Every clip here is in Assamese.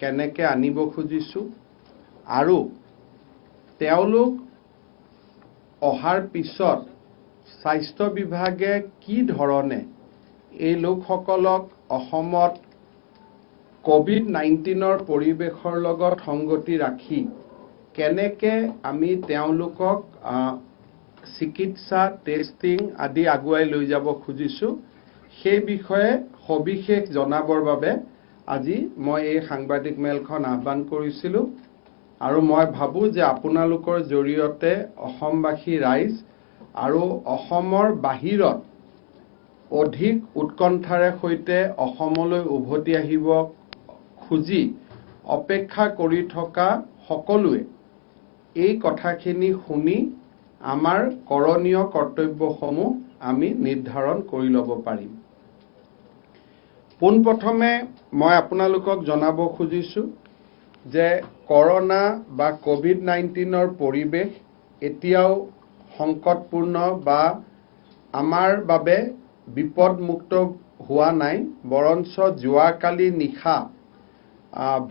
কেনেকৈ আনিব খুজিছোঁ আৰু তেওঁলোক অহাৰ পিছত স্বাস্থ্য বিভাগে কি ধৰণে এই লোকসকলক অসমত কোভিড-19ৰ পৰিৱেশৰ লগত সংগতি ৰাখি কেনেকৈ আমি তেওঁলোকক চিকিৎসা টেষ্টিং আদি আগুৱাই লৈ যাব খুজিছোঁ সেই বিষয়ে সবিশেষ জনাবৰ বাবে আজি মই এই সাংবাদিক মেলখন আহ্বান কৰিছিলোঁ আৰু মই ভাবোঁ যে আপোনালোকৰ জৰিয়তে অসমবাসী ৰাইজ আৰু অসমৰ বাহিৰত অধিক উৎকণ্ঠাৰে সৈতে অসমলৈ উভতি আহিব খুজি অপেক্ষা কৰি থকা সকলোৱে এই কথাখিনি শুনি আমাৰ কৰণীয় কৰ্তব্যসমূহ আমি নিৰ্ধাৰণ কৰি ল'ব পাৰিম। পোনপ্ৰথমে মই আপোনালোকক জনাব খুজিছোঁ যে কৰোনা বা কোভিড-19ৰ পৰিৱেশ এতিয়াও সংকটপূৰ্ণ বা আমাৰ বাবে বিপদমুক্ত হোৱা নাই, বৰঞ্চ যোৱাকালি নিশা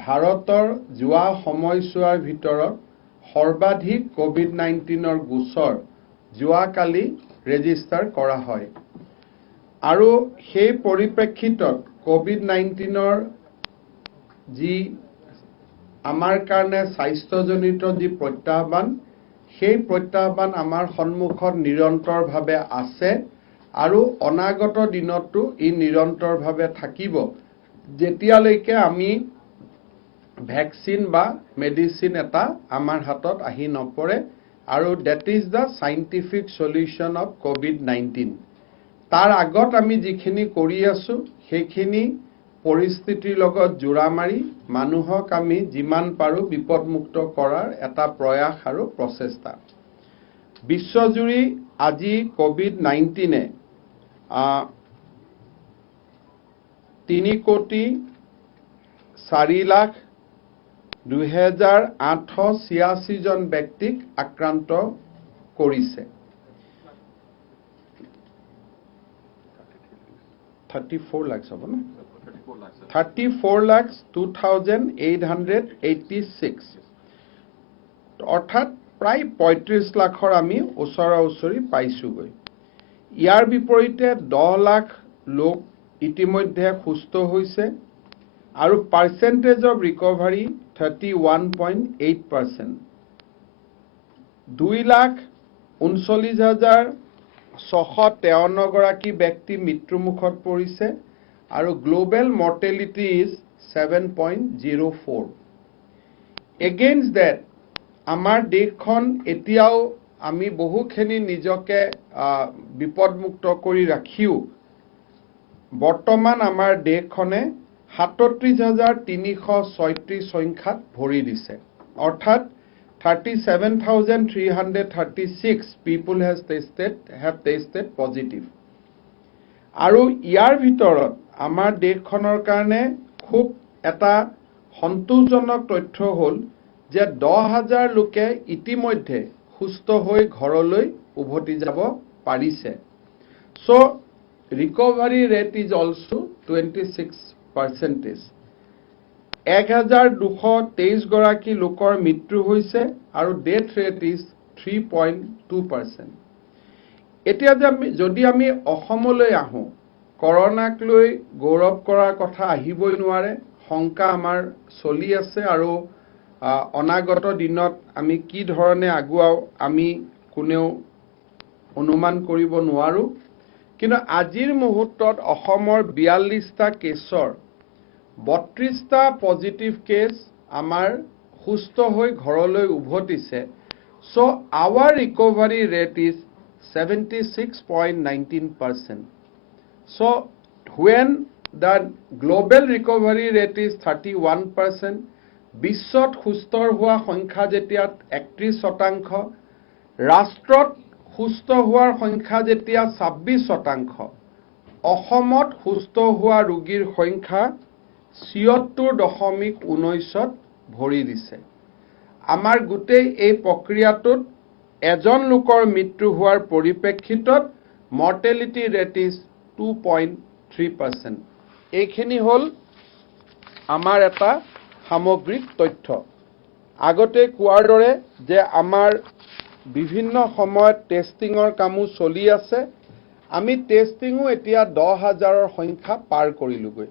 ভাৰতৰ যোৱা সময়ছোৱাৰ ভিতৰত সৰ্বাধিক কোভিড-19ৰ গোচৰ যোৱাকালি ৰেজিষ্টাৰ কৰা হয় আৰু সেই পৰিপ্ৰেক্ষিতত কোভিড-19ৰ যি আমাৰ কাৰণে স্বাস্থ্যজনিত যি প্ৰত্যাহ্বান সেই প্ৰত্যাহ্বান আমাৰ সন্মুখত নিৰন্তৰভাৱে আছে আৰু অনাগত দিনতো ই নিৰন্তৰভাৱে থাকিব যেতিয়ালৈকে আমি ভ্যাকচিন বা মেডিচিন এটা আমাৰ হাতত আহি নপৰে আৰু that is the scientific solution of COVID-19 তাৰ আগত আমি যিখিনি কৰি আছো সেইখিনি পৰিস্থিতিৰ লগত জোৰা মাৰি মানুহক আমি যিমান পাৰো বিপদমুক্ত কৰাৰ এটা প্ৰয়াস আৰু প্ৰচেষ্টা বিশ্বজুৰি আজি কোভিড-19 3,04,2086 জন ব্যক্তিক আক্ৰান্ত কৰিছে 34 লাখ হ'ব না 34,02,886 অৰ্থাৎ প্ৰায় 35 লাখৰ আমি ওচৰা-ওচৰি পাইছোগৈ ইয়াৰ বিপৰীতে 10 লাখ লোক ইতিমধ্যে সুস্থ হৈছে আৰু পাৰ্চেন্টেজ অফ ৰিকভাৰী 31.8%, 2,39,653 গৰাকী ব্যক্তি মৃত্যুমুখত পৰিছে আৰু global mortality is 7.04 against that আমাৰ দেশখন এতিয়াও আমি বহুখিনি নিজকে বিপদমুক্ত কৰি ৰাখিও বৰ্তমান আমাৰ দেশখনে 37,336 সংখ্যাত ভৰি দিছে অৰ্থাৎ 37,336 people have tested positive আৰু ইয়াৰ ভিতৰত আমাৰ দেশখনৰ কাৰণে খুব এটা সন্তোষজনক তথ্য হ'ল যে 10,000 লোকে ইতিমধ্যে সুস্থ হৈ ঘৰলৈ উভতি যাব পাৰিছে so recovery rate is also 26%. 1,223 গৰাকী লোকৰ মৃত্যু হৈছে আৰু ডেথ ৰেট ইজ 3.2%. এতিয়া যদি আমি অসমলৈ আহোঁ কৰোনাক লৈ গৌৰৱ কৰাৰ কথা আহিবই নোৱাৰে শংকা আমাৰ চলি আছে আৰু অনাগত দিনত আমি কি ধৰণে আগুৱাও আমি কোনেও অনুমান কৰিব নোৱাৰো কিন্তু আজিৰ মুহূৰ্তত অসমৰ 42টা কেছৰ 32টা পজিটিভ কেছ আমাৰ সুস্থ হৈ ঘৰলৈ উভতিছে so our recovery rate is 76.19%. So when the global recovery rate is 31%, বিশ্বত সুস্থ হোৱা সংখ্যা যেতিয়া 31%, ৰাষ্ট্ৰত সুস্থ হোৱাৰ সংখ্যা যেতিয়া 26%, অসমত সুস্থ হোৱা ৰোগীৰ সংখ্যা 76.19ত ভৰি দিছে আমাৰ গোটেই এই প্ৰক্ৰিয়াটোত এজন লোকৰ মৃত্যু হোৱাৰ পৰিপ্ৰেক্ষিতত মৰ্টেলিটি ৰেট ইজ 2.3%. এইখিনি হ'ল আমাৰ এটা সামগ্ৰিক তথ্য আগতে কোৱাৰ দৰে যে আমাৰ বিভিন্ন সময়ত টেষ্টিঙৰ কামো চলি আছে আমি টেষ্টিঙো এতিয়া 10,000ৰ সংখ্যা পাৰ কৰিলোগৈ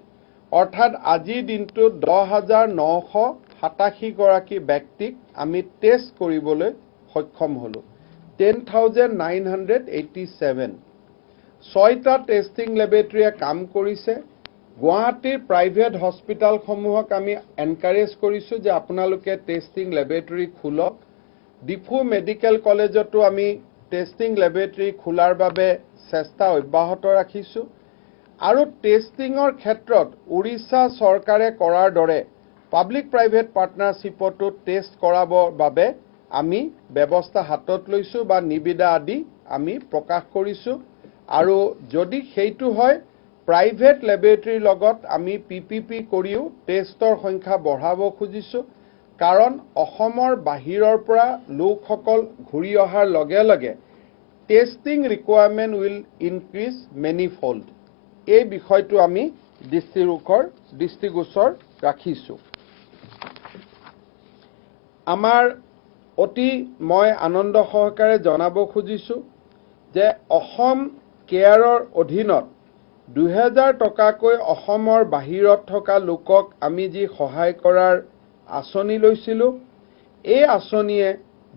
অৰ্থাৎ আজিৰ দিনটোত 10,987 গৰাকী ব্যক্তিক আমি টেষ্ট কৰিবলৈ সক্ষম হলো 10,987 ছয়টা টেষ্টিং লেবৰেটৰীয়ে কাম কৰিছে গুৱাহাটীৰ প্ৰাইভেট হস্পিটালসমূহক আমি এনকাৰেজ কৰিছো যে আপোনালোকে টেষ্টিং লেবৰেটৰী খোলক ডিফু মেডিকেল কলেজতো আমি টেষ্টিং লেবৰেটৰী খোলাৰ বাবে চেষ্টা অব্যাহত ৰাখিছো আৰু টেষ্টিঙৰ ক্ষেত্ৰত উৰিষ্যা চৰকাৰে কৰাৰ দৰে পাব্লিক প্ৰাইভেট পাৰ্টনাৰশ্বিপতো টেষ্ট কৰাবৰ বাবে আমি ব্যৱস্থা হাতত লৈছো বা নিবিদা আদি আমি প্ৰকাশ কৰিছো আৰু যদি সেইটো হয় প্ৰাইভেট লেবৰেটৰীৰ লগত আমি পিপিপি কৰিও টেষ্টৰ সংখ্যা বঢ়াব খুজিছো কাৰণ অসমৰ বাহিৰৰ পৰা লোকসকল ঘূৰি অহাৰ লগে লগে testing requirement will increase manifold এই বিষয়টো আমি দৃষ্টিগোচৰ ৰাখিছো আমাৰ অতি মই আনন্দ সহকাৰে জনাব খুজিছো যে অসম কেয়াৰৰ অধীনত 2,000 টকাকৈ অসমৰ বাহিৰত থকা লোকক আমি যি সহায় কৰাৰ আঁচনি লৈছিলো এই আঁচনিয়ে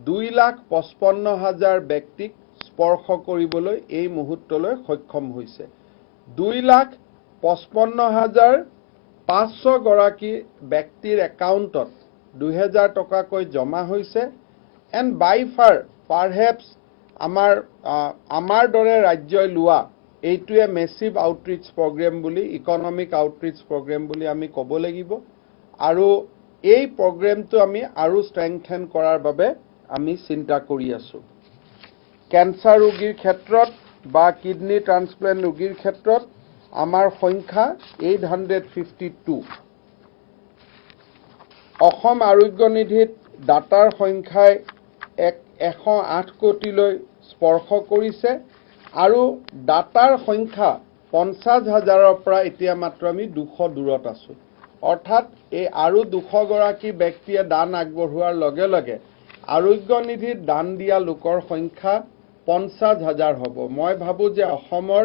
2,55,000 ব্যক্তিক স্পৰ্শ কৰিবলৈ এই মুহূৰ্তলৈ সক্ষম হৈছে 2,55,500 গৰাকী ব্যক্তিৰ একাউণ্টত 2,000 টকাকৈ জমা হৈছে এণ্ড বাই ফাৰ পাৰহেপছ আমাৰ দৰে ৰাজ্যই লোৱা এইটোৱে মেছিভ আউটৰিচ প্ৰগ্ৰেম বুলি ইকনমিক আউটৰিচ প্ৰগ্ৰেম বুলি আমি ক'ব লাগিব আৰু এই প্ৰগ্ৰেমটো আমি আৰু ষ্ট্ৰেংথেন কৰাৰ বাবে আমি চিন্তা কৰি আছো কেন্সাৰ ৰোগীৰ ক্ষেত্ৰত বা কিডনি ট্ৰান্সপ্লান্ট ৰোগীৰ ক্ষেত্ৰত আমাৰ সংখ্যা 852 অসম আৰোগ্য নিধিত ডাটাৰ সংখ্যাই 108 কোটিলৈ স্পৰ্শ কৰিছে আৰু ডাটাৰ সংখ্যা 50,000ৰ পৰা এতিয়া মাত্ৰ আমি 200 দূৰত আছো অৰ্থাৎ এই আৰু 200 গৰাকী ব্যক্তিয়ে দান আগবঢ়োৱাৰ লগে লগে আৰোগ্য নিধিত দান দিয়া লোকৰ সংখ্যা 50,000 হ'ব মই ভাবো যে অসমৰ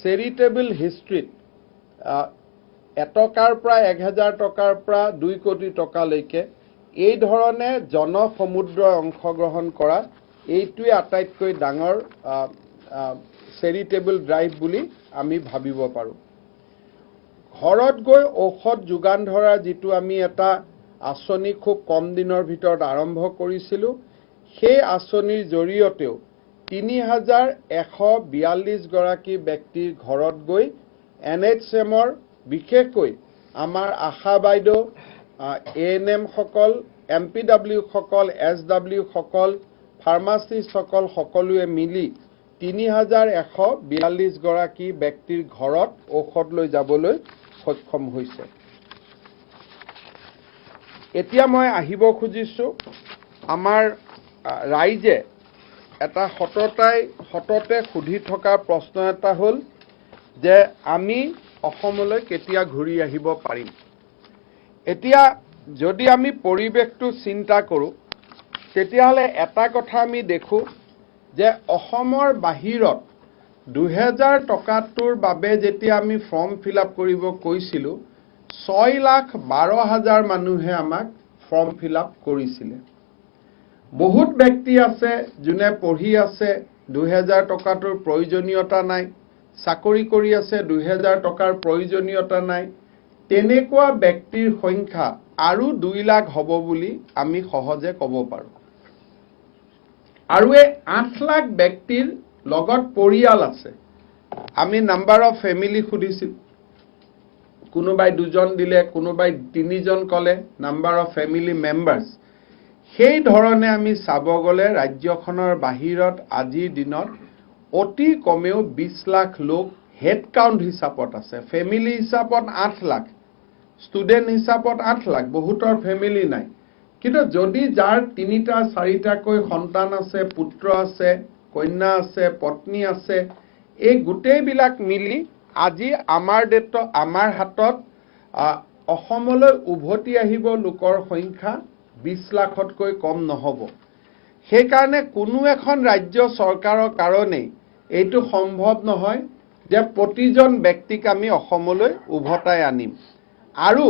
চেৰিটেবল হিষ্ট্ৰীত এটকাৰ পৰা 1,000 টকাৰ পৰা 2 কোটি টকালৈকে এই ধৰণে জনসমুদ্ৰই অংশগ্ৰহণ কৰা এইটোৱে আটাইতকৈ ডাঙৰ চেৰিটেবল ড্ৰাইভ বুলি আমি ভাবিব পাৰো ঘৰত গৈ ঔষধ যোগান ধৰা যিটো আমি এটা আঁচনি খুব কম দিনৰ ভিতৰত আৰম্ভ কৰিছিলো সেই আঁচনিৰ জৰিয়তেও 3,142 গৰাকী ব্যক্তিৰ ঘৰত গৈ NHMৰ বিশেষকৈ আমাৰ আশা বাইদেউ ANM সকল MPW সকল SW সকল ফাৰ্মাচিষ্ট সকল সকলোৱে মিলি 3,142 গৰাকী ব্যক্তিৰ ঘৰত ঔষধ লৈ যাবলৈ সক্ষম হৈছে এতিয়া মই আহিব খুজিছো আমাৰ ৰাইজে এটা সততে সুধি থকা প্ৰশ্ন এটা হ'ল যে আমি অসমলৈ কেতিয়া ঘূৰি আহিব পাৰিম এতিয়া যদি আমি পৰিৱেশটো চিন্তা কৰো তেতিয়াহলে এটা কথা আমি দেখো যে অসমৰ বাহিৰত 2,000 টকাটোৰ বাবে যেতিয়া আমি ফৰ্ম ফিল আপ কৰিব কৈছিলো 6,12,000 মানুহে আমাক ফৰ্ম ফিল আপ কৰিছিলে বহুত ব্যক্তি আছে যোনে পঢ়ি আছে 2,000 টকাটোৰ প্ৰয়োজনীয়তা নাই চাকৰি কৰি আছে 2,000 টকাৰ প্ৰয়োজনীয়তা নাই তেনেকুৱা ব্যক্তিৰ সংখ্যা আৰু 2 লাখ হ'ব বুলি আমি সহজে ক'ব পাৰো আৰু এই 8 লাখ ব্যক্তিৰ লগত পৰিয়াল আছে আমি নাম্বাৰ অফ ফ্যামিলি খুদিছিল কোনোবাই 2জন দিলে কোনোবাই 3জন কলে নাম্বাৰ অফ ফ্যামিলি মেম্বাৰ্স সেই ধৰণে আমি চাব গলে ৰাজ্যখনৰ বাহিৰত আজিৰ দিনত অতি কমেও 20 লাখ লোক হেড কাউন্ট হিচাপত আছে ফ্যামিলি হিচাপত 8 লাখ ষ্টুডেন্ট হিচাপত 8 লাখ বহুতৰ ফ্যামিলি নাই কিন্তু যদি যাৰ 3টা 4টাকৈ সন্তান আছে পুত্ৰ আছে কন্যা আছে পত্নী আছে এই গোটেই বিলাক মিলি আজি আমাৰ হাতত অসমলৈ উভতি আহিব লোকৰ সংখ্যা 20 লাখতকৈ কম নহব সেইকাৰণে কোনো এখন ৰাজ্য চৰকাৰৰ কাৰণে এইটো সম্ভৱ নহয় যে প্ৰতিজন ব্যক্তিক আমি অসমলৈ উভতাই আনিম আৰু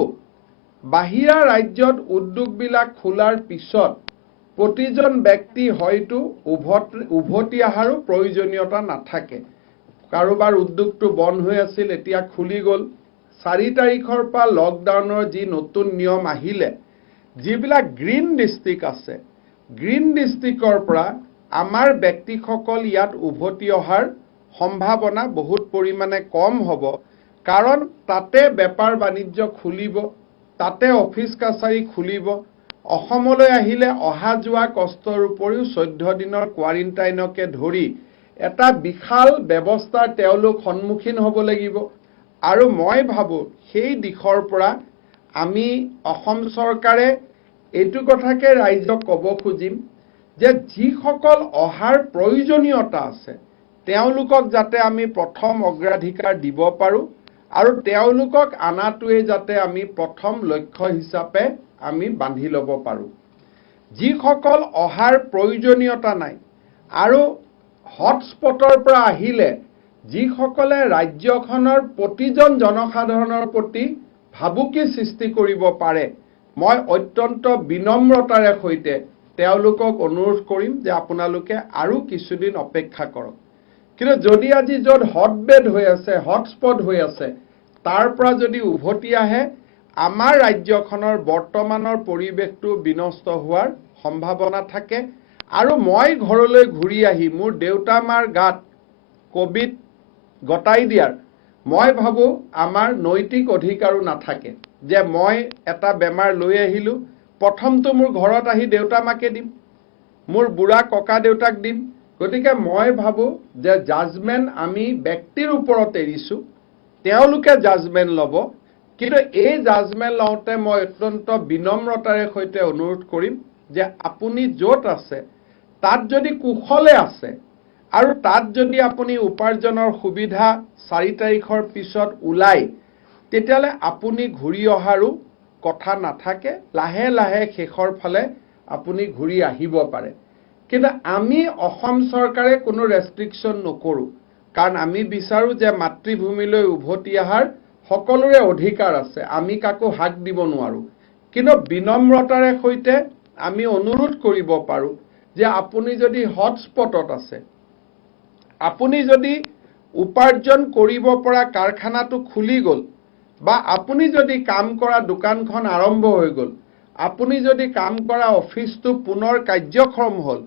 বাহিৰা ৰাজ্যত উদ্যোগবিলাক খোলাৰ পিছত প্ৰতিজন ব্যক্তি হয়তো উভতি অহাৰো প্ৰয়োজনীয়তা নাথাকে কাৰোবাৰ উদ্যোগটো বন্ধ হৈ আছিল এতিয়া খুলি গ'ল 4 তাৰিখৰ পৰা লকডাউনৰ যি নতুন নিয়ম আহিলে যিবিলাক গ্ৰীণ ডিস্ট্ৰিক্ট আছে গ্ৰীণ ডিস্ট্ৰিক্টৰ পৰা আমাৰ ব্যক্তিসকল ইয়াত উভতি অহাৰ সম্ভাৱনা বহুত পৰিমাণে কম হ'ব কাৰণ তাতে বেপাৰ বাণিজ্য খুলিব তাতে অফিচ কাছাৰী খুলিব অসমলৈ আহিলে অহা যোৱা কষ্টৰ উপৰিও 14 দিনৰ কোৱাৰেণ্টাইনকে ধৰি এটা বিশাল ব্যৱস্থাৰ তেওঁলোক সন্মুখীন হ'ব লাগিব আৰু মই ভাবো সেই দিশৰ পৰা আমি অসম চৰকাৰে এইটো কথাকে ৰাইজক ক'ব খুজিম যে যিসকল অহাৰ প্ৰয়োজনীয়তা আছে তেওঁলোকক যাতে আমি প্ৰথম অগ্ৰাধিকাৰ দিব পাৰো আৰু তেওঁলোকক আনাটোৱে যাতে আমি প্ৰথম লক্ষ্য হিচাপে আমি বান্ধি ল'ব পাৰো যিসকল অহাৰ প্ৰয়োজনীয়তা নাই আৰু হটস্পটৰ পৰা আহিলে যিসকলে ৰাজ্যখনৰ প্ৰতিজন জনসাধাৰণৰ প্ৰতি ভাবুকি সৃষ্টি কৰিব পাৰে মই অত্যন্ত বিনম্ৰতাৰে সৈতে তেওঁলোকক অনুৰোধ কৰিম যে আপোনালোকে আৰু কিছুদিন অপেক্ষা কৰক কিন্তু যদি আজি য'ত হটবেড হৈ আছে হটস্পট হৈ আছে তাৰ পৰা যদি উভতি আহে আমাৰ ৰাজ্যখনৰ বৰ্তমানৰ পৰিৱেশটো বিনষ্ট হোৱাৰ সম্ভাৱনা থাকে আৰু মই ঘৰলৈ ঘূৰি আহি মোৰ দেউতা মাৰ গাত কোভিড গটাই দিয়াৰ মই ভাবো আমাৰ নৈতিক অধিকাৰো নাথাকে যে মই এটা বেমাৰ লৈ আহিলো প্ৰথমটো মোৰ ঘৰত আহি দেউতা মাকে দিম মোৰ বুঢ়া ককা দেউতাক দিম গতিকে মই ভাবো যে জাজমেন্ট আমি ব্যক্তিৰ ওপৰত এৰিছো তেওঁলোকে জাজমেন্ট ল'ব কিন্তু এই জাজমেন্ট লওঁতে মই অত্যন্ত বিনম্ৰতাৰে সৈতে অনুৰোধ কৰিম যে আপুনি য'ত আছে তাত যদি কুশলে আছে আৰু তাত যদি আপুনি উপাৰ্জনৰ সুবিধা 4 তাৰিখৰ পিছত ওলাই তেতিয়ালে আপুনি ঘূৰি অহাৰো কথা নাথাকে লাহে লাহে শেষৰ ফালে আপুনি ঘূৰি আহিব পাৰে কিন্তু আমি অসম চৰকাৰে কোনো ৰেষ্ট্ৰিকশন নকৰো কাৰণ আমি বিচাৰো যে মাতৃভূমিলৈ উভতি অহাৰ সকলোৰে অধিকাৰ আছে আমি কাকো হাক দিব নোৱাৰো কিন্তু বিনম্ৰতাৰে সৈতে আমি অনুৰোধ কৰিব পাৰো যে আপুনি যদি হটস্পটত আছে আপুনি যদি উপাৰ্জন কৰিব পৰা কাৰখানাটো খুলি গ'ল বা আপুনি যদি কাম কৰা দোকানখন আৰম্ভ হৈ গ'ল আপুনি যদি কাম কৰা অফিসটো পুনৰ কাৰ্যক্ষম হ'ল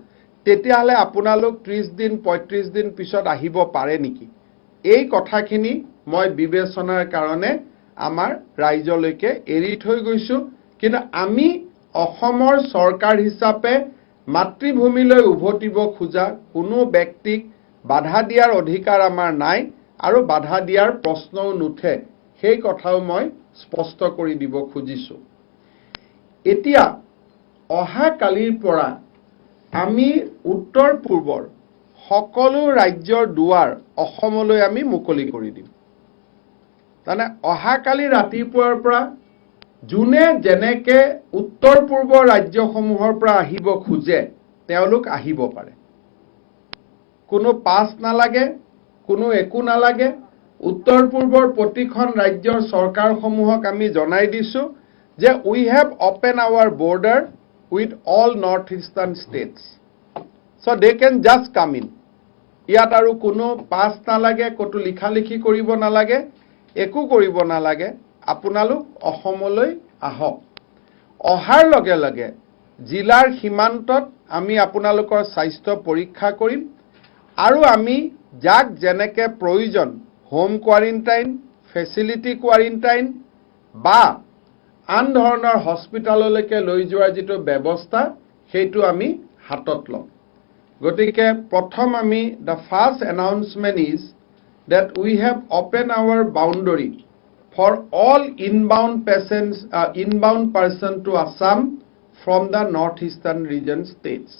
তেতিয়াহলে আপোনালোক 30 দিন 35 দিন পিছত আহিব পাৰে নেকি এই কথাখিনি মই বিবেচনাৰ কাৰণে আমাৰ ৰাইজলৈকে এৰি থৈ গৈছো কিন্তু আমি অসমৰ চৰকাৰ হিচাপে মাতৃভূমিলৈ উভতিব খোজা কোনো ব্যক্তিক বাধা দিয়াৰ অধিকাৰ আমাৰ নাই আৰু বাধা দিয়াৰ প্ৰশ্নও নুঠে সেই কথাও মই স্পষ্ট কৰি দিব খুজিছো এতিয়া অহা কালিৰ পৰা আমি উত্তৰ পূৰ্বৰ সকলো ৰাজ্যৰ দুৱাৰ অসমলৈ আমি মুকলি কৰি দিম মানে অহা কালি ৰাতিপুৱাৰ পৰা জুনে যেনেকে উত্তৰ পূৰ্বৰ ৰাজ্যসমূহৰ পৰা আহিব খুজে তেওঁলোক আহিব পাৰে কোনো পাছ নালাগে কোনো একো নালাগে উত্তৰ পূৰ্বৰ প্ৰতিখন ৰাজ্যৰ চৰকাৰসমূহক আমি জনাই দিছো যে we have opened our border with all northeastern states so they can just come in ইয়াত আৰু কোনো পাছ নালাগে কতো লিখা লিখি কৰিব নালাগে একো কৰিব নালাগে আপোনালোক অসমলৈ আহক অহাৰ লগে লগে জিলাৰ সীমান্তত আমি আপোনালোকৰ স্বাস্থ্য পৰীক্ষা কৰিম আৰু আমি যাক যেনেকে প্ৰয়োজন হোম কোৱাৰেণ্টাইন ফেচিলিটি কোৱাৰেণ্টাইন বা আন ধৰণৰ হস্পিটাললৈকে লৈ যোৱাৰ যিটো ব্যৱস্থা সেইটো আমি হাতত লম গতিকে প্ৰথম আমি the first announcement is that we have opened our boundary for all inbound patients inbound person to Assam from the northeastern region states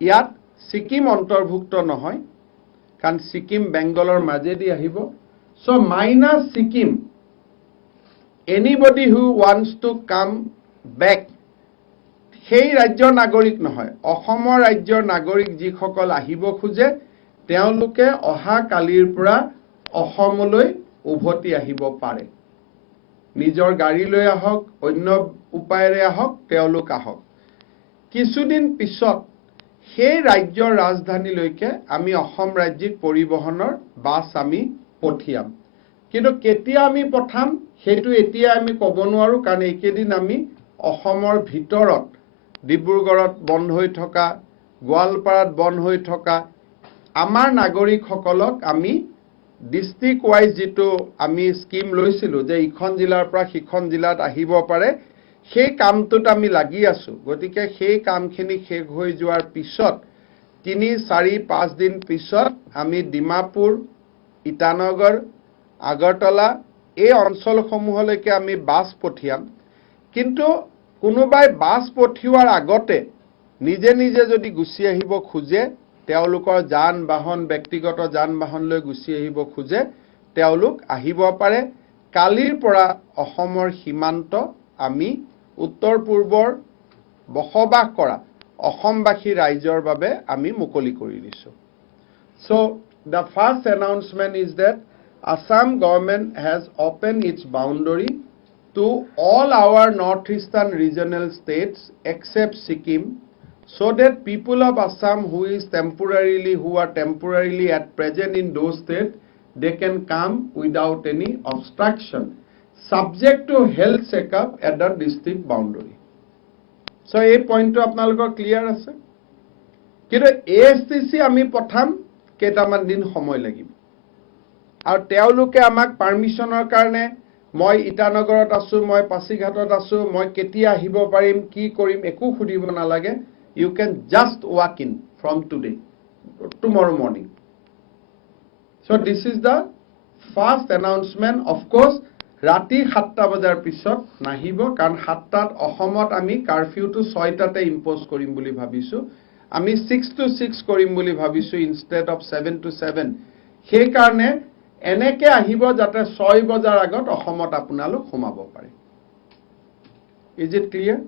ইয়াত সিকিম অন্তৰ্ভুক্ত নহয় কাৰণ সিকিম বেংগলৰ মাজেদি আহিব so minus Sikkim anybody who wants to come back, সেই ৰাজ্যৰ নাগৰিক নহয়, অসমৰ ৰাজ্যৰ নাগৰিক যিসকল আহিব খোজে তেওঁলোকে অহা কালিৰ পৰা অসমলৈ উভতি আহিব পাৰে। নিজৰ গাড়ী লৈ আহক, অন্য উপায়েৰে আহক, তেওঁলোক আহক। কিছুদিন পিছত সেই ৰাজ্যৰ ৰাজধানীলৈকে আমি অসম ৰাজ্যিক পৰিবহণৰ বাছ আমি পঠিয়াম। কিন্তু কেতিয়া আমি পঠাম সেইটো এতিয়া আমি ক'ব নোৱাৰো, কাৰণ এইকেইদিন আমি অসমৰ ভিতৰত ডিব্ৰুগড়ত বন্ধ হৈ থকা, গোৱালপাৰাত বন্ধ হৈ থকা আমাৰ নাগৰিকসকলক আমি ডিষ্ট্ৰিক্ট ৱাইজ যেটো আমি স্কিম লৈছিলো যে ইখন জিলাৰ পৰা সিখন জিলাত আহিব পাৰে, সেই কামটোত আমি লাগি আছো। গতিকে সেই কামখিনি শেষ হৈ যোৱাৰ পিছত 3, 4, 5 দিন পিছত আমি ডিমাপুৰ, ইটানগৰ, আগৰতলা এই অঞ্চলসমূহলৈকে আমি বাছ পঠিয়াম। কিন্তু কোনোবাই বাছ পঠিওৱাৰ আগতে নিজে নিজে যদি গুচি আহিব খোজে, তেওঁলোকৰ যান বাহন, ব্যক্তিগত যান বাহন লৈ গুচি আহিব খোজে, তেওঁলোক আহিব পাৰে। কালিৰ পৰা অসমৰ সীমান্ত আমি উত্তৰ পূৰ্বৰ বসবাস কৰা অসমবাসী ৰাইজৰ বাবে আমি মুকলি কৰি দিছো। So the first announcement is that Assam government has opened its boundary to all our northeastern regional states except Sikkim, so that people of Assam who are temporarily at present in those states, they can come without any obstruction, subject to health checkup at the district boundary. So এই পইণ্টটো আপোনালোকৰ ক্লিয়াৰ আছে? কিন্তু ASTC আমি পঠাম কেইটামান দিন সময় লাগিব, আৰু তেওঁলোকে আমাক পাৰমিশনৰ কাৰণে মই ইটানগৰত আছো, মই পাছিঘাটত আছো, মই কেতিয়া আহিব পাৰিম, কি কৰিম, একো সুধিব নালাগে। You can just walk in from today, tomorrow morning. So this is the first announcement. Of course, ৰাতি 7টা বজাৰ পিছত নাহিব, কাৰণ 7টাত অসমত আমি কাৰফিউটো 6টাতে ইম্পোজ কৰিম বুলি ভাবিছো। আমি 6 to 6 কৰিম বুলি ভাবিছো ইনষ্টেড অফ 7 to 7। সেই কাৰণে এনেকে আহিব যাতে 6 বজাৰ আগত অসমত আপোনালোক সোমাব পাৰে। Is it clear?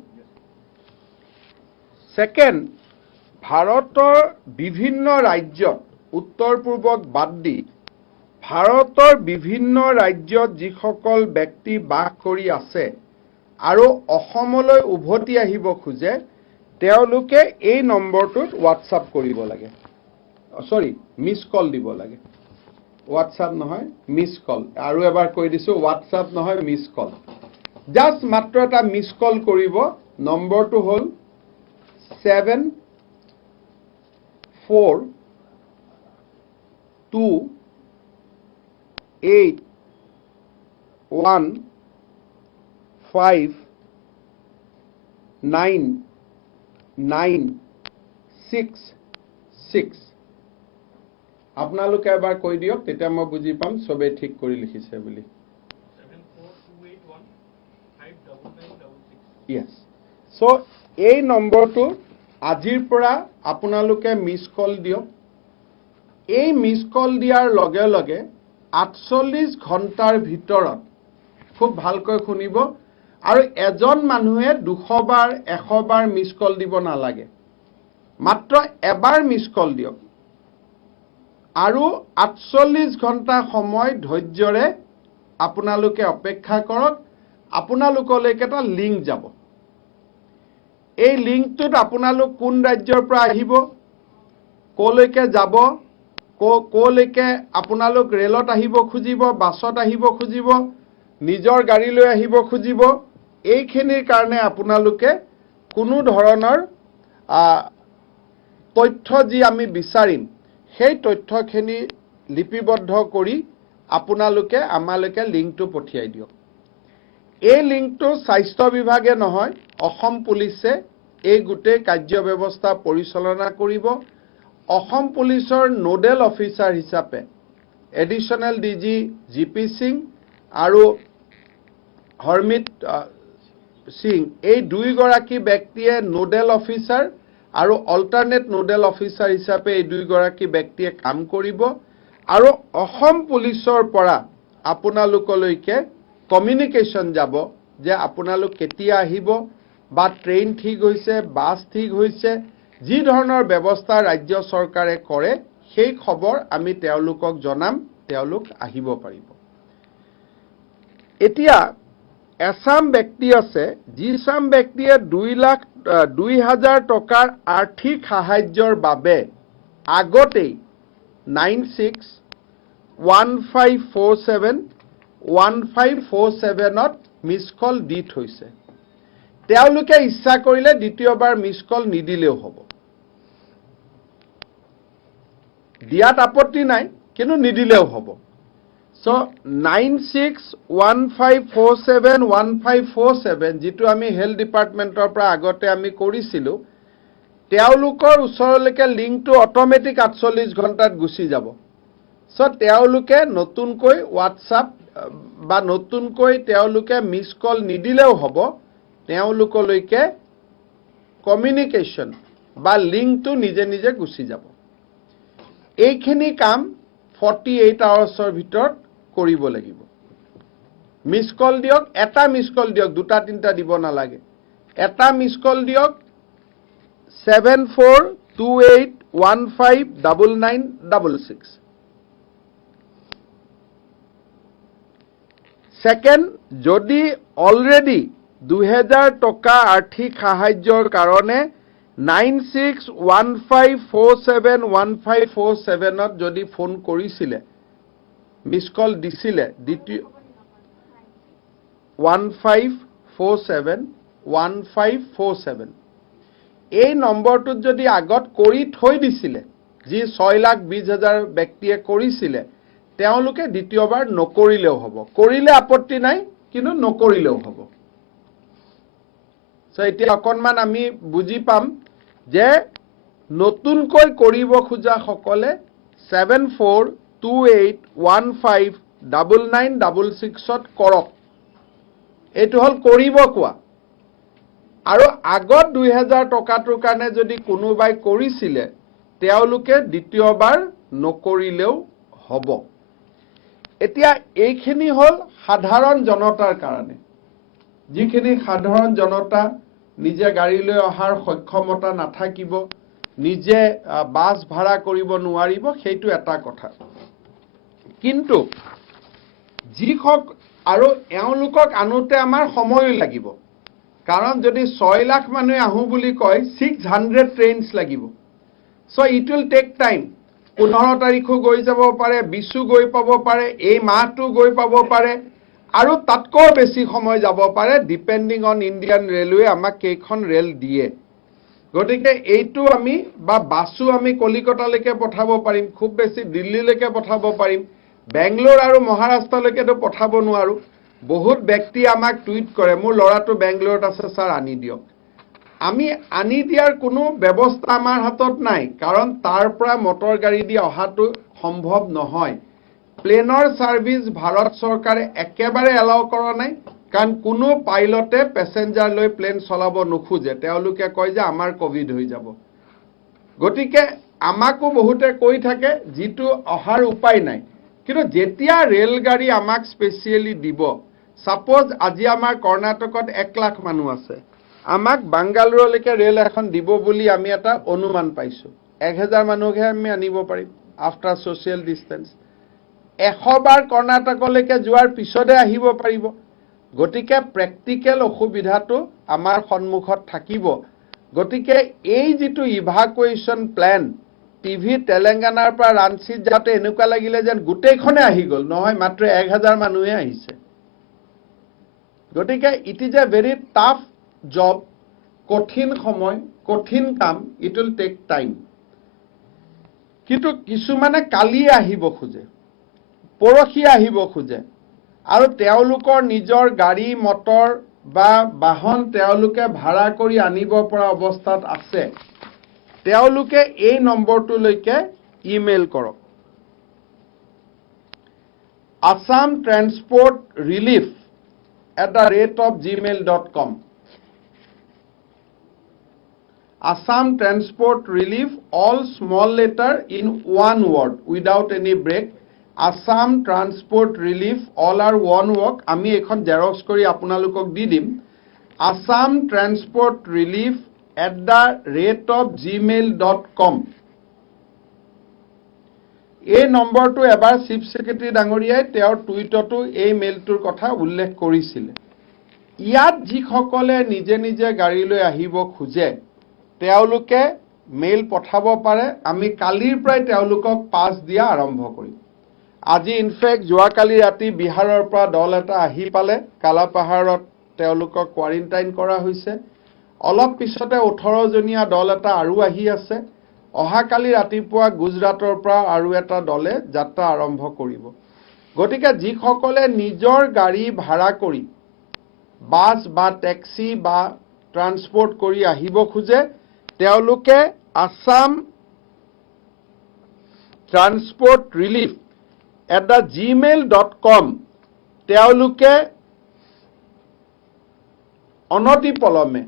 Second, ভাৰতৰ বিভিন্ন ৰাজ্যত উত্তৰ পূৰ্বক বাদ দি ভাৰতৰ বিভিন্ন ৰাজ্যত যিসকল ব্যক্তি বাস কৰি আছে আৰু অসমলৈ উভতি আহিব খোজে, তেওঁলোকে এই নম্বৰটোত হোৱাটছআপ কৰিব লাগে। সৰি, মিছ কল দিব লাগে। হোৱাটছআপ নহয়, মিছ কল। আৰু এবাৰ কৈ দিছো, হোৱাটছআপ নহয়, মিছ কল। জাষ্ট মাত্ৰ এটা মিছ কল কৰিব। নম্বৰটো হ'ল 7428159966। আপোনালোকে এবাৰ কৈ দিয়ক, তেতিয়া মই বুজি পাম সবে ঠিক কৰি লিখিছে বুলি। 7428159966। Yes. So এই নম্বৰটো আজিৰ পৰা আপোনালোকে মিছ কল দিয়ক। এই মিছ কল দিয়াৰ লগে লগে 48 ঘণ্টাৰ ভিতৰত, খুব ভালকৈ শুনিব, আৰু এজন মানুহে 200 বাৰ 100 বাৰ মিছ কল দিব নালাগে, মাত্ৰ এবাৰ মিছ কল দিয়ক। আৰু 48 ঘণ্টা সময় ধৈৰ্যৰে আপোনালোকে অপেক্ষা কৰক। আপোনালোকলৈকে এটা লিংক যাব। এই লিংকটোত আপোনালোক কোন ৰাজ্যৰ পৰা আহিব, কলৈকে যাব, কলৈকে আপোনালোক ৰেলত আহিব খুজিব, বাছত আহিব খুজিব, নিজৰ গাড়ী লৈ আহিব খুজিব, এইখিনিৰ কাৰণে আপোনালোকে কোনো ধৰণৰ তথ্য যি আমি বিচাৰিম, সেই তথ্যখিনি লিপিবদ্ধ কৰি আপোনালোকে আমালৈকে লিংকটো পঠিয়াই দিয়ক। এই লিংকটো স্বাস্থ্য বিভাগে নহয়, অসম পুলিচে এই গোটেই কাৰ্য ব্যৱস্থা পৰিচালনা কৰিব। অসম পুলিচৰ নোডেল অফিচাৰ হিচাপে এডিশনেল ডিজি জিপি সিং আৰু হৰমিত সিং, এই দুইগৰাকী ব্যক্তিয়ে নোডেল অফিচাৰ আৰু অল্টাৰনেট নোডেল অফিচাৰ হিচাপে এই দুইগৰাকী ব্যক্তিয়ে কাম কৰিব। আৰু অসম পুলিচৰ পৰা আপোনালোকলৈকে কমিউনিকেশ্যন যাব যে আপোনালোক কেতিয়া আহিব বা ট্ৰেইন ঠিক হৈছে বাছ ঠিক হৈছে যি ধৰণৰ ব্যৱস্থা ৰাজ্য চৰকাৰে কৰে সেই খবৰ আমি তেওঁলোকক জনাম তেওঁলোক আহিব পাৰিব এতিয়া এছাম ব্যক্তি আছে যিছাম ব্যক্তিয়ে 2,00,000 টকাৰ আৰ্থিক সাহায্যৰ বাবে আগতেই 9615471547ত মিছ কল দি থৈছে তেওঁলোকে ইচ্ছা কৰিলে দ্বিতীয়বাৰ মিছ কল নিদিলেও হ'ব দিয়াত আপত্তি নাই কিন্তু নিদিলেও হ'ব So 9615471547 যেটো আমি হেলথ ডিপাৰ্টমেন্টৰ পৰা আগতে আমি কৰিছিলো তেওঁলোকৰ ওচৰলৈকে লিংকটো অটোমেটিক 48 ঘণ্টাত গুচি যাব সো তেওঁলোকে নতুনকৈ WhatsApp বা নতুনকৈ তেওঁলোকে মিছ কল নিদিলেও হ'ব তেওঁলোকলৈকে কমিউনিকেশ্যন বা লিংকটো নিজে নিজে গুচি যাব এইখিনি কাম 48 আৱাৰ্ছৰ ভিতৰত কৰিব লাগিব মিছ কল দিয়ক এটা মিছ কল দিয়ক দুটা তিনটা দিব নালাগে এটা মিছ কল দিয়ক 7428159966 সেকেন্ড যদি অলৰেডি 2000 টকা আৰ্থিক সাহায্যৰ কাৰণে 9615471547ত যদি ফোন কৰিছিলে মিছ কল দিছিলে দ্বিতীয় 15471547 এই নম্বৰটোত যদি আগত কৰি থৈ দিছিলে যি 6,20,000 ব্যক্তিয়ে কৰিছিলে তেওঁলোকে দ্বিতীয়বাৰ নকৰিলেও হ'ব কৰিলে আপত্তি নাই কিন্তু নকৰিলেও হ'ব সো এতিয়া অকনমান আমি বুজি পাম যে নতুনকৈ কৰিব খোজা সকলে 7428159966ত কৰক এটো হল কৰিব কোৱা আৰু আগত 2000 টকাটোৰ কাৰণে যদি কোনোবাই কৰিছিলে তেওঁলোকে দ্বিতীয়বাৰ নকৰিলেও হ'ব এতিয়া এইখিনি হল সাধাৰণ জনতাৰ কাৰণে যিখিনি সাধাৰণ জনতা নিজে গাড়ী লৈ অহাৰ সক্ষমতা নাথাকিব নিজে বাস ভাড়া কৰিব নোৱাৰিব সেইটো এটা কথা কিন্তু যিখক আৰু এওঁলোকক আনোতে আমাৰ সময় লাগিব কাৰণ যদি 6 লাখ মানুহ আহু বুলি কয় 600 ট্ৰেইনছ লাগিব so it will take time 15 তাৰিখো গৈ যাব পাৰে 20 গৈ পাব পাৰে এই মাহটো গৈ পাব পাৰে আৰু তাতকৈ বেছি সময় যাব পাৰে ডিপেন্ডিং অন ইন্ডিয়ান ৰেলৱে আমাক কেইখন ৰেল দিয়ে গতিকে এইটো আমি বা বাসু আমি কলিকতালৈকে পঠাব পাৰিম খুব বেছি দিল্লীলৈকে পঠাব পাৰিম বেংগলোৰ আৰু মহাৰাষ্ট্ৰলৈকেতো পঠাব নোৱাৰো বহুত ব্যক্তি আমাক টুইট কৰে মোৰ লৰাটো বেংগলোৰত আছে স্যাৰ আনি দিয়ক আমি আনি দিয়াৰ কোনো ব্যৱস্থা আমাৰ হাতত নাই কাৰণ তাৰ পৰা মটৰ গাড়ী দি অহাটো সম্ভৱ নহয় প্লেনৰ সাৰ্ভিস ভাৰত চৰকাৰে একেবাৰে এলাও কৰা নাই কাৰণ কোনো পাইলটে প্যাসেঞ্জাৰ লৈ প্লেন চলাব নোখোজে তেওঁলোকে কয় যে আমাৰ কোভিড হৈ যাব গতিকে আমাকো বহুতে কৈ থাকে যেটো অহাৰ উপায় নাই কিন্তু যেতিয়া ৰেল গাড়ী আমাক স্পেশালি দিব সাপোজ আজি আমাৰ কৰ্ণাটকত 1 লাখ মানুহ আছে আমাক বাংগালুৰুলৈকে ৰেল এখন দিব বুলি আমি এটা অনুমান পাইছো 1000 মানুহহে আমি আনিব পাৰিম আফটাৰ সোশ্যাল ডিসটেন্স 100 বাৰ কৰ্ণাটকলৈকে যোৱাৰ পিছতে আহিব পাৰিব গতিকে প্ৰ্যাকটিক্যাল অসুবিধাটো আমাৰ সন্মুখত থাকিব গতিকে এই যেটো ইভাকুৱেশ্যন প্ল্যান টিভি তেলেঙ্গানাৰ পৰা ৰাঞ্চি যাতে এনেকুৱা লাগিলে যেন গুটেইখনে আহি গল নহয় মাত্ৰ 1000 মানুহে আহিছে গতিকে it is a very tough job কঠিন সময় কঠিন কাম ইট উইল টেক টাইম কিন্তু কিছুমানে কালি আহিব খোজে পৰখি আহিব খোজে আৰু তেওঁলোকৰ নিজৰ গাড়ী মটৰ বা বাহন তেওঁলোকে ভাড়া কৰি আনিব পৰা অৱস্থাত আছে তেওঁলোকে এই নম্বৰটোলৈকে ইমেইল কৰক assamtransportrelief@gmail.com Assam Transport Relief all small letter in one word without any break Assam transport relief all R one work আমি এখন জেৰক্স কৰি আপোনালোকক দি দিম assam transport relief @gmail.com এই নম্বৰটো এবাৰ চিফ সেক্ৰেটাৰী ডাঙৰীয়াই তেওঁৰ টুইটতো এই মেইলটোৰ কথা উল্লেখ কৰিছিল ইয়াত যিসকলে নিজে নিজে গাড়ী লৈ আহিব খোজে তেওঁলোকে মেইল পঠাব পাৰে আমি কালিৰ পৰাই তেওঁলোকক পাছ দিয়া আৰম্ভ কৰিম আজি ইনফেক্ট যোৱাকালি ৰাতি বিহাৰৰ পৰা দল এটা আহি পালে কালাপাহাৰত তেওঁলোকক কোৱাৰেণ্টাইন কৰা হৈছে অলপ পিছতে 18 জনীয়া দল এটা আৰু আহি আছে অহাকালি ৰাতিপুৱা গুজৰাটৰ পৰা আৰু এটা দলে যাত্ৰা আৰম্ভ কৰিব গতিকে যিসকলে নিজৰ গাড়ী ভাড়া কৰি বাছ বা ট্যাক্সি বা ট্ৰান্সপোৰ্ট কৰি আহিব খোজে তেওঁলোকে assam transport relief @gmail.com তেওঁলোকে অনতি পলমে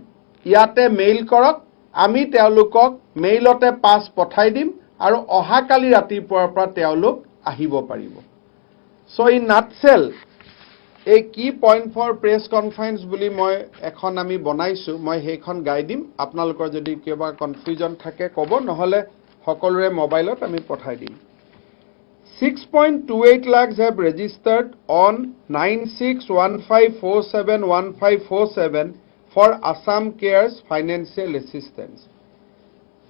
ইয়াতে মেইল কৰক আমি তেওঁলোকক মেইলতে পাছ পঠাই দিম আৰু অহাকালি ৰাতিপুৱাৰ পৰা তেওঁলোক আহিব পাৰিব সো ইন নাটসেল এই কি পইণ্ট ফৰ প্ৰেছ কনফাৰেন্স বুলি মই এখন আমি বনাইছো মই সেইখন গাই দিম আপোনালোকৰ যদি কিবা কনফিউজন থাকে ক'ব নহলে সকলোৰে মোবাইলত আমি পঠাই দিম 6.28 lakhs have registered on 9615471547 for Assam Cares financial assistance.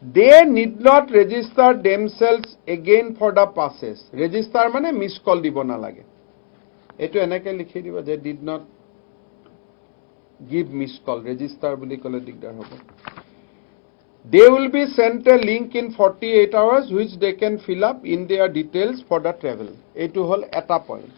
They need not register themselves again for the passes. Register mane miss call dibo na lage. Eto enake likhi dibo je did not give miss call. Register boli kole digdar hobo. They will be sent a link in 48 hours which they can fill up in their details for the travel. Eto hol eta point.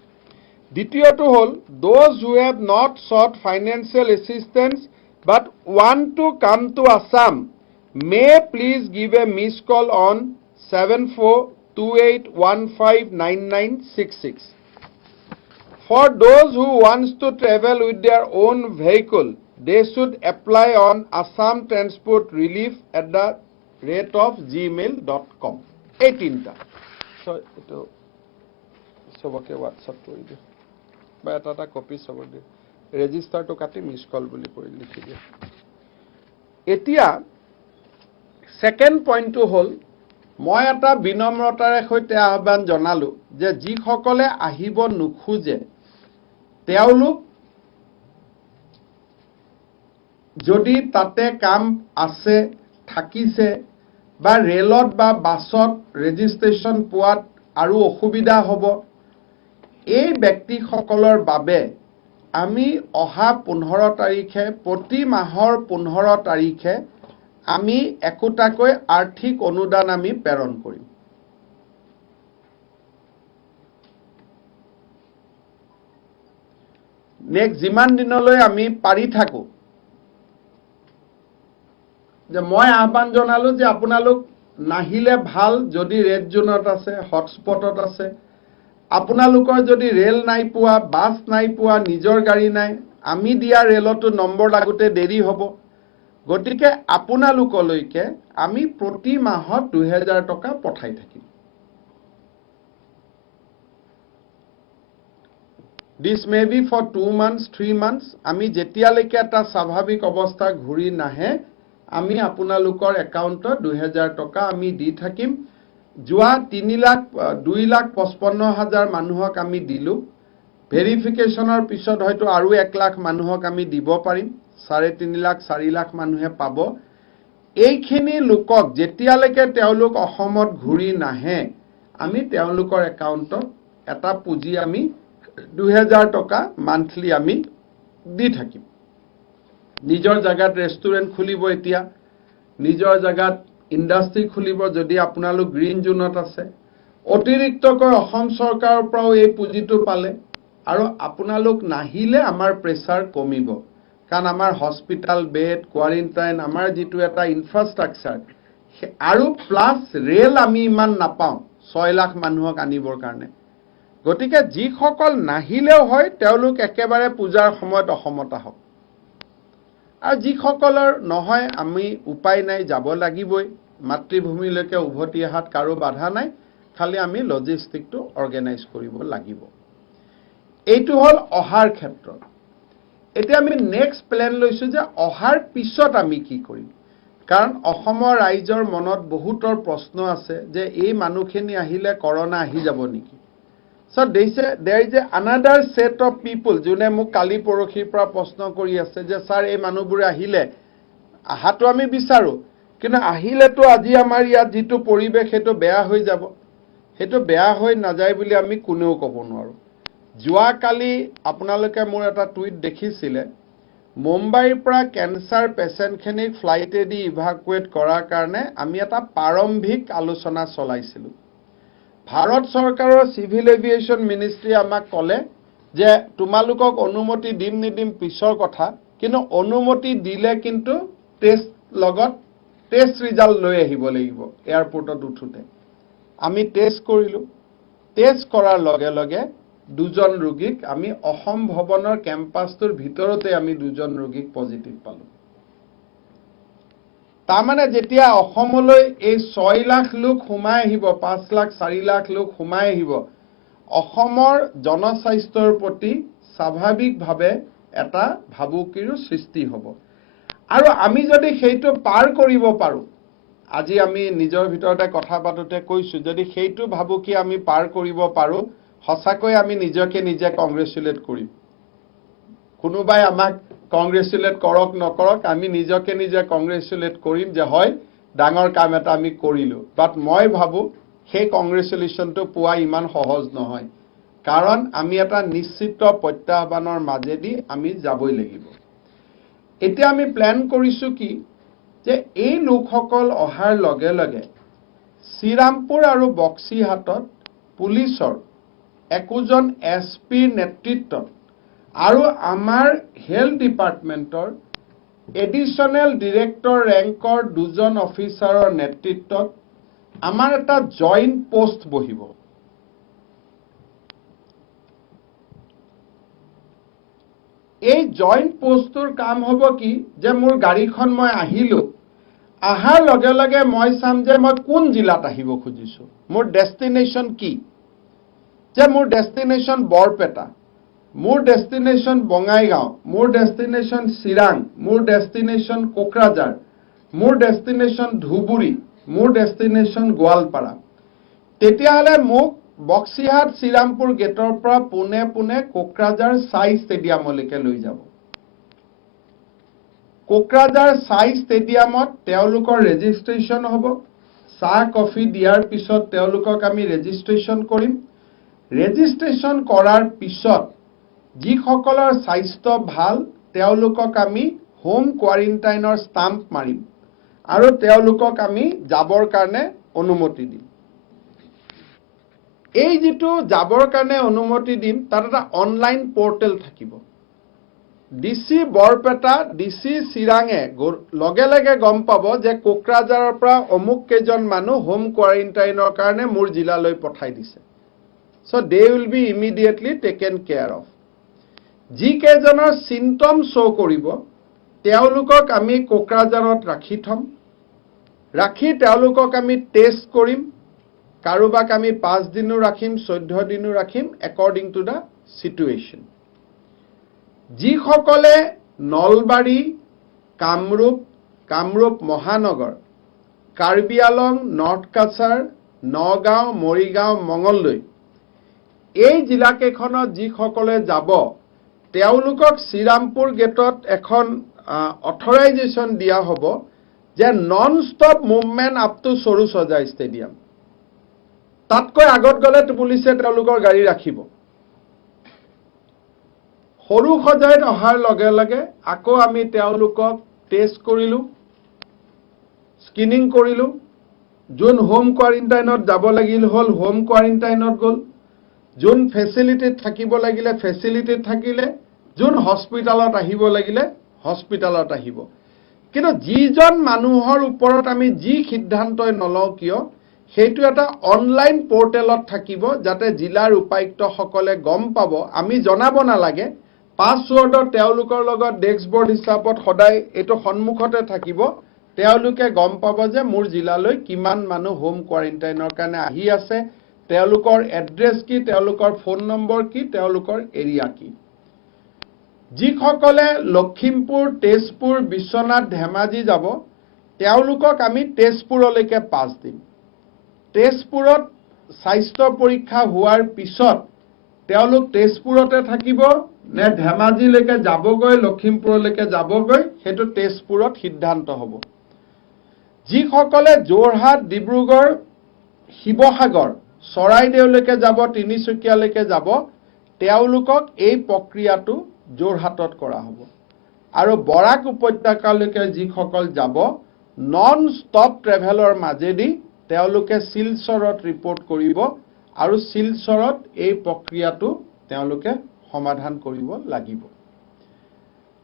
Ditiyoto hol those who have not sought financial assistance but want to come to Assam may please give a missed call on 7428159966. For those who wants to travel with their own vehicle, they should apply on Assam Transport Relief @gmail.com. 18টা. So ito সবকে WhatsApp কৰি দিও বা এটা কপি সব দিও ৰেজিষ্টাৰটো কাটি মিছ কল বুলি কৰি লিখি দিও এতিয়া সেকেন্ড পইণ্টটো হল মই এটা বিনম্ৰতাৰে সৈতে আহ্বান জনালো যে যিসকলে আহিব নুখুজে তেওঁলোক যদি তাতে কাম আছে থাকিছে বা ৰেলত বা বাছত ৰেজিষ্ট্ৰেচন পোৱাত আৰু অসুবিধা হ'ব এই ব্যক্তিসকলৰ বাবে আমি অহা 15 তাৰিখে প্ৰতি মাহৰ 15 তাৰিখে আমি একোটাকৈ আৰ্থিক অনুদান আমি প্ৰেৰণ কৰিম নেক্সট যিমান দিনলৈ আমি পাৰি থাকো যে মই আহ্বান জনালো যে আপোনালোক নাহিলে ভাল যদি ৰেড জোনত আছে হটস্পটত আছে আপোনালোকৰ যদি ৰেল নাই পোৱা বাছ নাই পোৱা নিজৰ গাড়ী নাই আমি দিয়া ৰেলতো নম্বৰ লাগোতে দেৰি হ'ব গতিকে আপোনালোকলৈকে আমি প্ৰতি মাহত 2000 টকা পঠাই থাকিম This may be for 2 months 3 months আমি যেতিয়ালৈকে এটা স্বাভাৱিক অৱস্থা ঘূৰি নাহে আমি আপোনালোকৰ একাউণ্টত 2000 টকা আমি দি থাকিম যোৱা 2,55,000 মানুহক আমি দিলো ভেৰিফিকেশনৰ পিছত হয়তো আৰু 1 লাখ মানুহক আমি দিব পাৰিম 3.5 লাখ 4 লাখ মানুহে পাব এইখিনি লোকক যেতিয়ালৈকে তেওঁলোক অসমত ঘূৰি নাহে আমি তেওঁলোকৰ একাউণ্টত এটা পুঁজি আমি 2000 টকা মান্থলি আমি দি থাকিম নিজৰ জায়গাত ৰেষ্টুৰেন্ট খুলিব এতিয়া নিজৰ জায়গাত ইন্ডাষ্ট্ৰি খুলিব যদি আপোনালোক গ্ৰীণ জোনত আছে অতিৰিক্তকৈ অসম চৰকাৰৰ পৰাও এই পুঁজিটো পালে আৰু আপোনালোক নাহিলে আমাৰ প্ৰেছাৰ কমিব কাৰণ আমাৰ হস্পিটাল বেড কোৱাৰেণ্টাইন আমাৰ যেটো এটা ইনফ্ৰাষ্ট্ৰাকচাৰ আৰু প্লাস ৰেল আমি ইমান নাপাওঁ 6 লাখ মানুহক আনিবৰ কাৰণে গতিকে যিসকল নাহিলেও হয় তেওঁলোক একেবাৰে পূজাৰ সময়ত অসমত আহক আৰু যিসকলৰ নহয় আমি উপায় নাই যাব লাগিবই মাতৃভূমিলৈকে উভতি অহাত কাৰো বাধা নাই খালি আমি লজিষ্টিকটো অৰ্গেনাইজ কৰিব লাগিব এইটো হল অহাৰ ক্ষেত্ৰত এতিয়া আমি নেক্সট প্ল্যান লৈছো যে অহাৰ পিছত আমি কি কৰিম কাৰণ অসমৰ ৰাইজৰ মনত বহুতৰ প্ৰশ্ন আছে যে এই মানুহখিনি আহিলে কৰোনা আহি যাব নেকি So there is another set of people june মোক কালি পৰখিৰ পৰা প্ৰশ্ন কৰি আছে যে স্যাৰ এই মানুহবোৰে আহিলে আহাটো আমি বিচাৰো কিন্তু আহিলেতো আজি আমাৰ ইয়াত যেটো পৰিবেশ হেটো বেয়া হৈ যাব হেটো বেয়া হৈ নাযায় বুলি আমি কোনেও ক'ব নোৱাৰো জুৱা কালি আপোনালোকে মোৰ এটা টুইট দেখিছিলে মুম্বাইৰ পৰা ক্যান্সাৰ পেশেন্টখিনিক ফ্লাইটেদি ইভাকুৱেট কৰাৰ কাৰণে আমি এটা প্ৰাৰম্ভিক আলোচনা চলাইছিলো ভাৰত চৰকাৰৰ সিভিল এভিয়েশন মিনিষ্ট্ৰি আমাক কলে যে তোমালোকক অনুমতি দিম নিদিম পিছৰ কথা কিন্তু অনুমতি দিলে কিন্তু টেষ্ট লগত টেষ্ট ৰিজাল্ট লৈ আহিব লাগিব এয়াৰপোৰ্টত উঠুতে আমি টেষ্ট কৰিলো টেষ্ট কৰাৰ লগে লগে দুজন ৰোগীক আমি অসম ভৱনৰ কেম্পাছটোৰ ভিতৰতে আমি দুজন ৰোগীক পজিটিভ পালো তাৰমানে যেতিয়া অসমলৈ এই 6 লাখ লোক সোমাই আহিব 5 লাখ 4 লাখ লোক সোমাই আহিব অসমৰ জনস্বাস্থ্যৰ প্ৰতি স্বাভাৱিকভাৱে এটা ভাবুকিৰ সৃষ্টি হ'ব আৰু আমি যদি সেইটো পাৰ কৰিব পাৰো আজি আমি নিজৰ ভিতৰতে কথা পাতোতে কৈছো যদি সেইটো ভাবুকি আমি পাৰ কৰিব পাৰো হসাকৈ আমি নিজকে নিজে কংগ্ৰেচুলেট কৰিম কোনোবাই আমাক কংগ্ৰেচুলেট কৰক নকৰক আমি নিজকে নিজে কংগ্ৰেচুলেট কৰিম যে হয় ডাঙৰ কাম এটা আমি কৰিলো বাট মই ভাবো সেই কংগ্ৰেচুলেশনটো পোৱা ইমান সহজ নহয় কাৰণ আমি এটা নিশ্চিত প্ৰত্যাহ্বানৰ মাজেদি আমি যাবই লাগিব এতিয়া আমি প্ল্যান কৰিছো কি যে এই লোকসকল অহাৰ লগে লগে শ্ৰীৰামপুৰ আৰু বক্সিহাটত পুলিচৰ একোজন এছপিৰ নেতৃত্বত আৰু আমাৰ হেলথ ডিপাৰ্টমেন্টৰ এডিশনাল ডিৰেক্টৰ ৰেংকৰ দুজন অফিচাৰৰ নেতৃত্বত আমাৰ এটা জয়েন্ট পোষ্ট বহিব এই জয়েন্ট পোষ্টৰ কাম হ'ব কি যে মোৰ গাড়ীখন মই আহিলো আহাৰ লগে লগে মই চাম যে মই কোন জিলাত আহিব খুজিছো মোৰ ডেষ্টিনেশ্যন কি যে মোৰ ডেষ্টিনেশ্যন বৰপেটা মোৰ ডেষ্টিনেশ্যন বঙাইগাঁও মোৰ ডেষ্টিনেশ্যন চিৰাং মোৰ ডেষ্টিনেশ্যন কোকৰাঝাৰ মোৰ ডেষ্টিনেশ্যন ধুবুৰী মোৰ ডেষ্টিনেশ্যন গোৱালপাৰা তেতিয়াহলে মোক বক্সিহাট শ্ৰীৰামপুৰ গেটৰ পৰা পুনে পুনে কোকৰাঝাৰ সাই ষ্টেডিয়ামলৈকে লৈ যাব কোকৰাঝাৰ সাই ষ্টেডিয়ামত তেওঁলোকৰ ৰেজিষ্ট্ৰেচন হ'ব চাহ কফি দিয়াৰ পিছত তেওঁলোকক আমি ৰেজিষ্ট্ৰেচন কৰিম ৰেজিষ্ট্ৰেচন কৰাৰ পিছত যিসকলৰ স্বাস্থ্য ভাল তেওঁলোকক আমি হোম কোৱাৰেণ্টাইনৰ ষ্টাম্প মাৰিম আৰু তেওঁলোকক আমি যাবৰ কাৰণে অনুমতি দিম এই যেটো যাবৰ কাৰণে অনুমতি দিম তাত এটা অনলাইন পোৰ্টেল থাকিব ডিসি বৰপেটা ডিসি চিৰাঙে লগে লগে গম পাব যে কোকৰাঝাৰৰ পৰা অমুক কেজন মানুহ হোম কোৱাৰেণ্টাইনৰ কাৰণে মোৰ জিলালৈ পঠাই দিছে so they will be immediately taken care of যি কেজনৰ সিম্পটম শো কৰিব তেওঁলোকক আমি কোকৰাঝাৰত ৰাখি থম ৰাখি তেওঁলোকক আমি টেষ্ট কৰিম কাৰোবাক আমি 5 দিনো ৰাখিম 14 দিনো ৰাখিম according to the situation যি সকলে নলবাৰী কামৰূপ মহানগৰ কাৰ্বি আলং নৰ্থ কাছাৰ নগাঁও মৰিগাঁও মঙলদৈ এই জিলাকেখনত যি সকলে যাব তেওঁলোকক শ্ৰীৰামপুৰ গেটত এখন অথৰাইজেশ্যন দিয়া হ'ব যে non stop movement up to সৰু সজাই ষ্টেডিয়াম তাতকৈ আগত গলে পুলিচে তেওঁলোকৰ গাড়ী ৰাখিব সৰু সজাইত অহাৰ লগে লগে আকৌ আমি তেওঁলোকক টেষ্ট কৰিলো স্ক্ৰিনিং কৰিলো যোন হোম কোৱাৰেণ্টাইনত যাব লাগিল হল হোম কোৱাৰেণ্টাইনত গল যোন ফেচিলিটিত থাকিব লাগিলে ফেচিলিটিত থাকিলে যোন হস্পিটালত আহিব লাগিলে হস্পিটালত আহিব কিন্তু যিজন মানুহৰ ওপৰত আমি যি সিদ্ধান্তই নলও কিয় সেইটো এটা অনলাইন পোৰ্টেলত থাকিব যাতে জিলাৰ উপায়ুক্ত সকলে গম পাব আমি জনাব নালাগে পাছৱৰ্ডত তেওঁলোকৰ লগত ডেস্কবৰ্ড হিচাপত সদায় এটো সন্মুখতে থাকিব তেওঁলোকে গম পাব যে মোৰ জিলালৈ কিমান মানুহ হোম কোৱাৰেণ্টাইনৰ কাৰণে আহি আছে তেওঁলোকৰ এড্ৰেছ কি, তেওঁলোকৰ ফোন নম্বৰ কি, তেওঁলোকৰ এৰিয়া কি। যিসকলে লখিমপুৰ, তেজপুৰ, বিশ্বনাথ, ধেমাজি যাব, তেওঁলোকক আমি তেজপুৰলৈকে পাছ দিম। তেজপুৰত স্বাস্থ্য পৰীক্ষা হোৱাৰ পিছত তেওঁলোক তেজপুৰতে থাকিব নে ধেমাজিলৈকে যাবগৈ, লখিমপুৰলৈকে যাবগৈ, সেইটো তেজপুৰত সিদ্ধান্ত হ'ব। যিসকলে যোৰহাট, ডিব্ৰুগড়, শিৱসাগৰ, চৰাইদেউলৈকে যাব, তিনিচুকীয়ালৈকে যাব, তেওঁলোকক এই প্ৰক্ৰিয়াটো যোৰহাটত কৰা হ'ব। আৰু বৰাক উপত্যকালৈকে যিসকল যাব, নন ষ্টপ ট্ৰেভেলৰ মাজেদি তেওঁলোকে শিলচৰত ৰিপৰ্ট কৰিব আৰু শিলচৰত এই প্ৰক্ৰিয়াটো তেওঁলোকে সমাধান কৰিব লাগিব।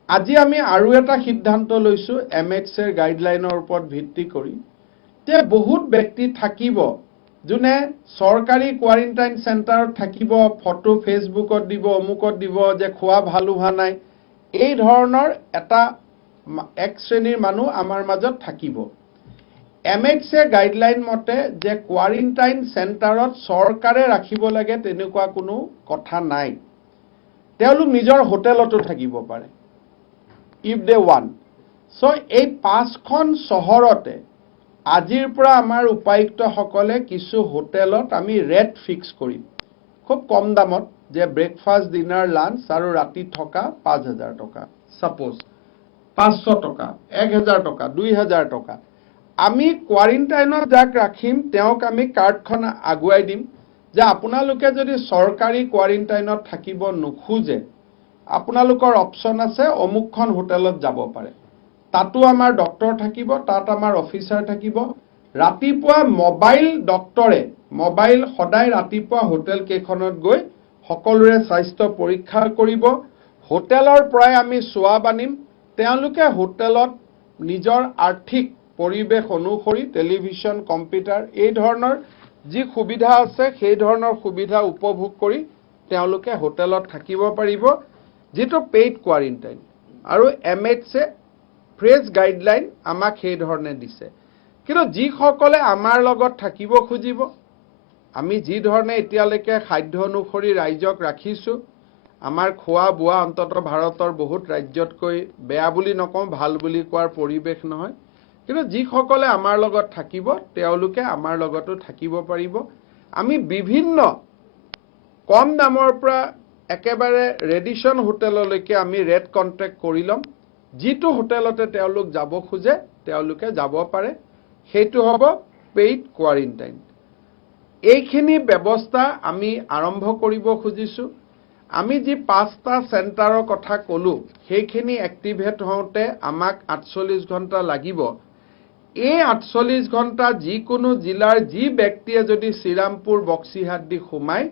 আজি আমি আৰু এটা সিদ্ধান্ত লৈছো MHৰ গাইডলাইনৰ ওপৰত ভিত্তি কৰি, যে বহুত ব্যক্তি থাকিব যোনে চৰকাৰী কোৱাৰেণ্টাইন চেণ্টাৰত থাকিব, ফটো ফেচবুকত দিব, অমুকত দিব যে খোৱা ভাল হোৱা নাই, এই ধৰণৰ এটা এক শ্ৰেণীৰ মানুহ আমাৰ মাজত থাকিব। MHৰ গাইডলাইন মতে যে কোৱাৰেণ্টাইন চেণ্টাৰত চৰকাৰে ৰাখিব লাগে তেনেকুৱা কোনো কথা নাই। তেওঁলোক নিজৰ হোটেলতো থাকিব পাৰে ইফ দে ওৱান। সো এই 5খন চহৰতে আজিৰ পৰা আমাৰ উপায়ুক্তসকলে কিছু হোটেলত আমি ৰেট ফিক্স কৰিম খুব কম দামত, যে ব্ৰেকফাষ্ট, ডিনাৰ, লাঞ্চ আৰু ৰাতি থকা 5,000 টকা, সাপোজ 500 টকা, 1,000 টকা, 2,000 টকা। আমি কোৱাৰেণ্টাইনত যাক ৰাখিম তেওঁক আমি কাৰ্ডখন আগুৱাই দিম যে আপোনালোকে যদি চৰকাৰী কোৱাৰেণ্টাইনত থাকিব নোখোজে, আপোনালোকৰ অপশ্যন আছে, অমুকখন হোটেলত যাব পাৰে। তাতো আমাৰ ডক্টৰ থাকিব, তাত আমাৰ অফিচাৰ থাকিব। ৰাতিপুৱা মোবাইল ডক্টৰে সদায় ৰাতিপুৱা হোটেল কেইখনত গৈ সকলোৰে স্বাস্থ্য পৰীক্ষা কৰিব। হোটেলৰ পৰাই আমি সোৱাব আনিম। তেওঁলোকে হোটেলত নিজৰ আৰ্থিক পৰিৱেশ অনুসৰি টেলিভিছন, কম্পিউটাৰ এই ধৰণৰ যি সুবিধা আছে সেই ধৰণৰ সুবিধা উপভোগ কৰি তেওঁলোকে হোটেলত থাকিব পাৰিব, যিটো পেইড কোৱাৰেণ্টাইন। আৰু MHে ফ্ৰেছ গাইডলাইন আমাক সেই ধৰণে দিছে। কিন্তু যিসকলে আমাৰ লগত থাকিব খুজিব, আমি যি ধৰণে এতিয়ালৈকে সাধ্য অনুসৰি ৰাইজক ৰাখিছোঁ, আমাৰ খোৱা বোৱা অন্তত ভাৰতৰ বহুত ৰাজ্যতকৈ বেয়া বুলি নকওঁ, ভাল বুলি কোৱাৰ পৰিৱেশ নহয়। কিন্তু যিসকলে আমাৰ লগত থাকিব তেওঁলোকে আমাৰ লগতো থাকিব পাৰিব। আমি বিভিন্ন কম দামৰ পৰা একেবাৰে ৰেডিশ্যন হোটেললৈকে আমি ৰেট কণ্ট্ৰেক্ট কৰি ল'ম। যিটো হোটেলতে তেওঁলোক যাব খোজে তেওঁলোকে যাব পাৰে, সেইটো হ'ব পেইড কোৱাৰেণ্টাইন। এইখিনি ব্যৱস্থা আমি আৰম্ভ কৰিব খুজিছোঁ। আমি যি 5টা চেণ্টাৰৰ কথা ক'লো সেইখিনি এক্টিভেট হওঁতে আমাক 48 ঘণ্টা লাগিব। এই 48 ঘণ্টা যিকোনো জিলাৰ যি ব্যক্তিয়ে যদি শ্ৰীৰামপুৰ, বক্সিহাট দি সোমায়,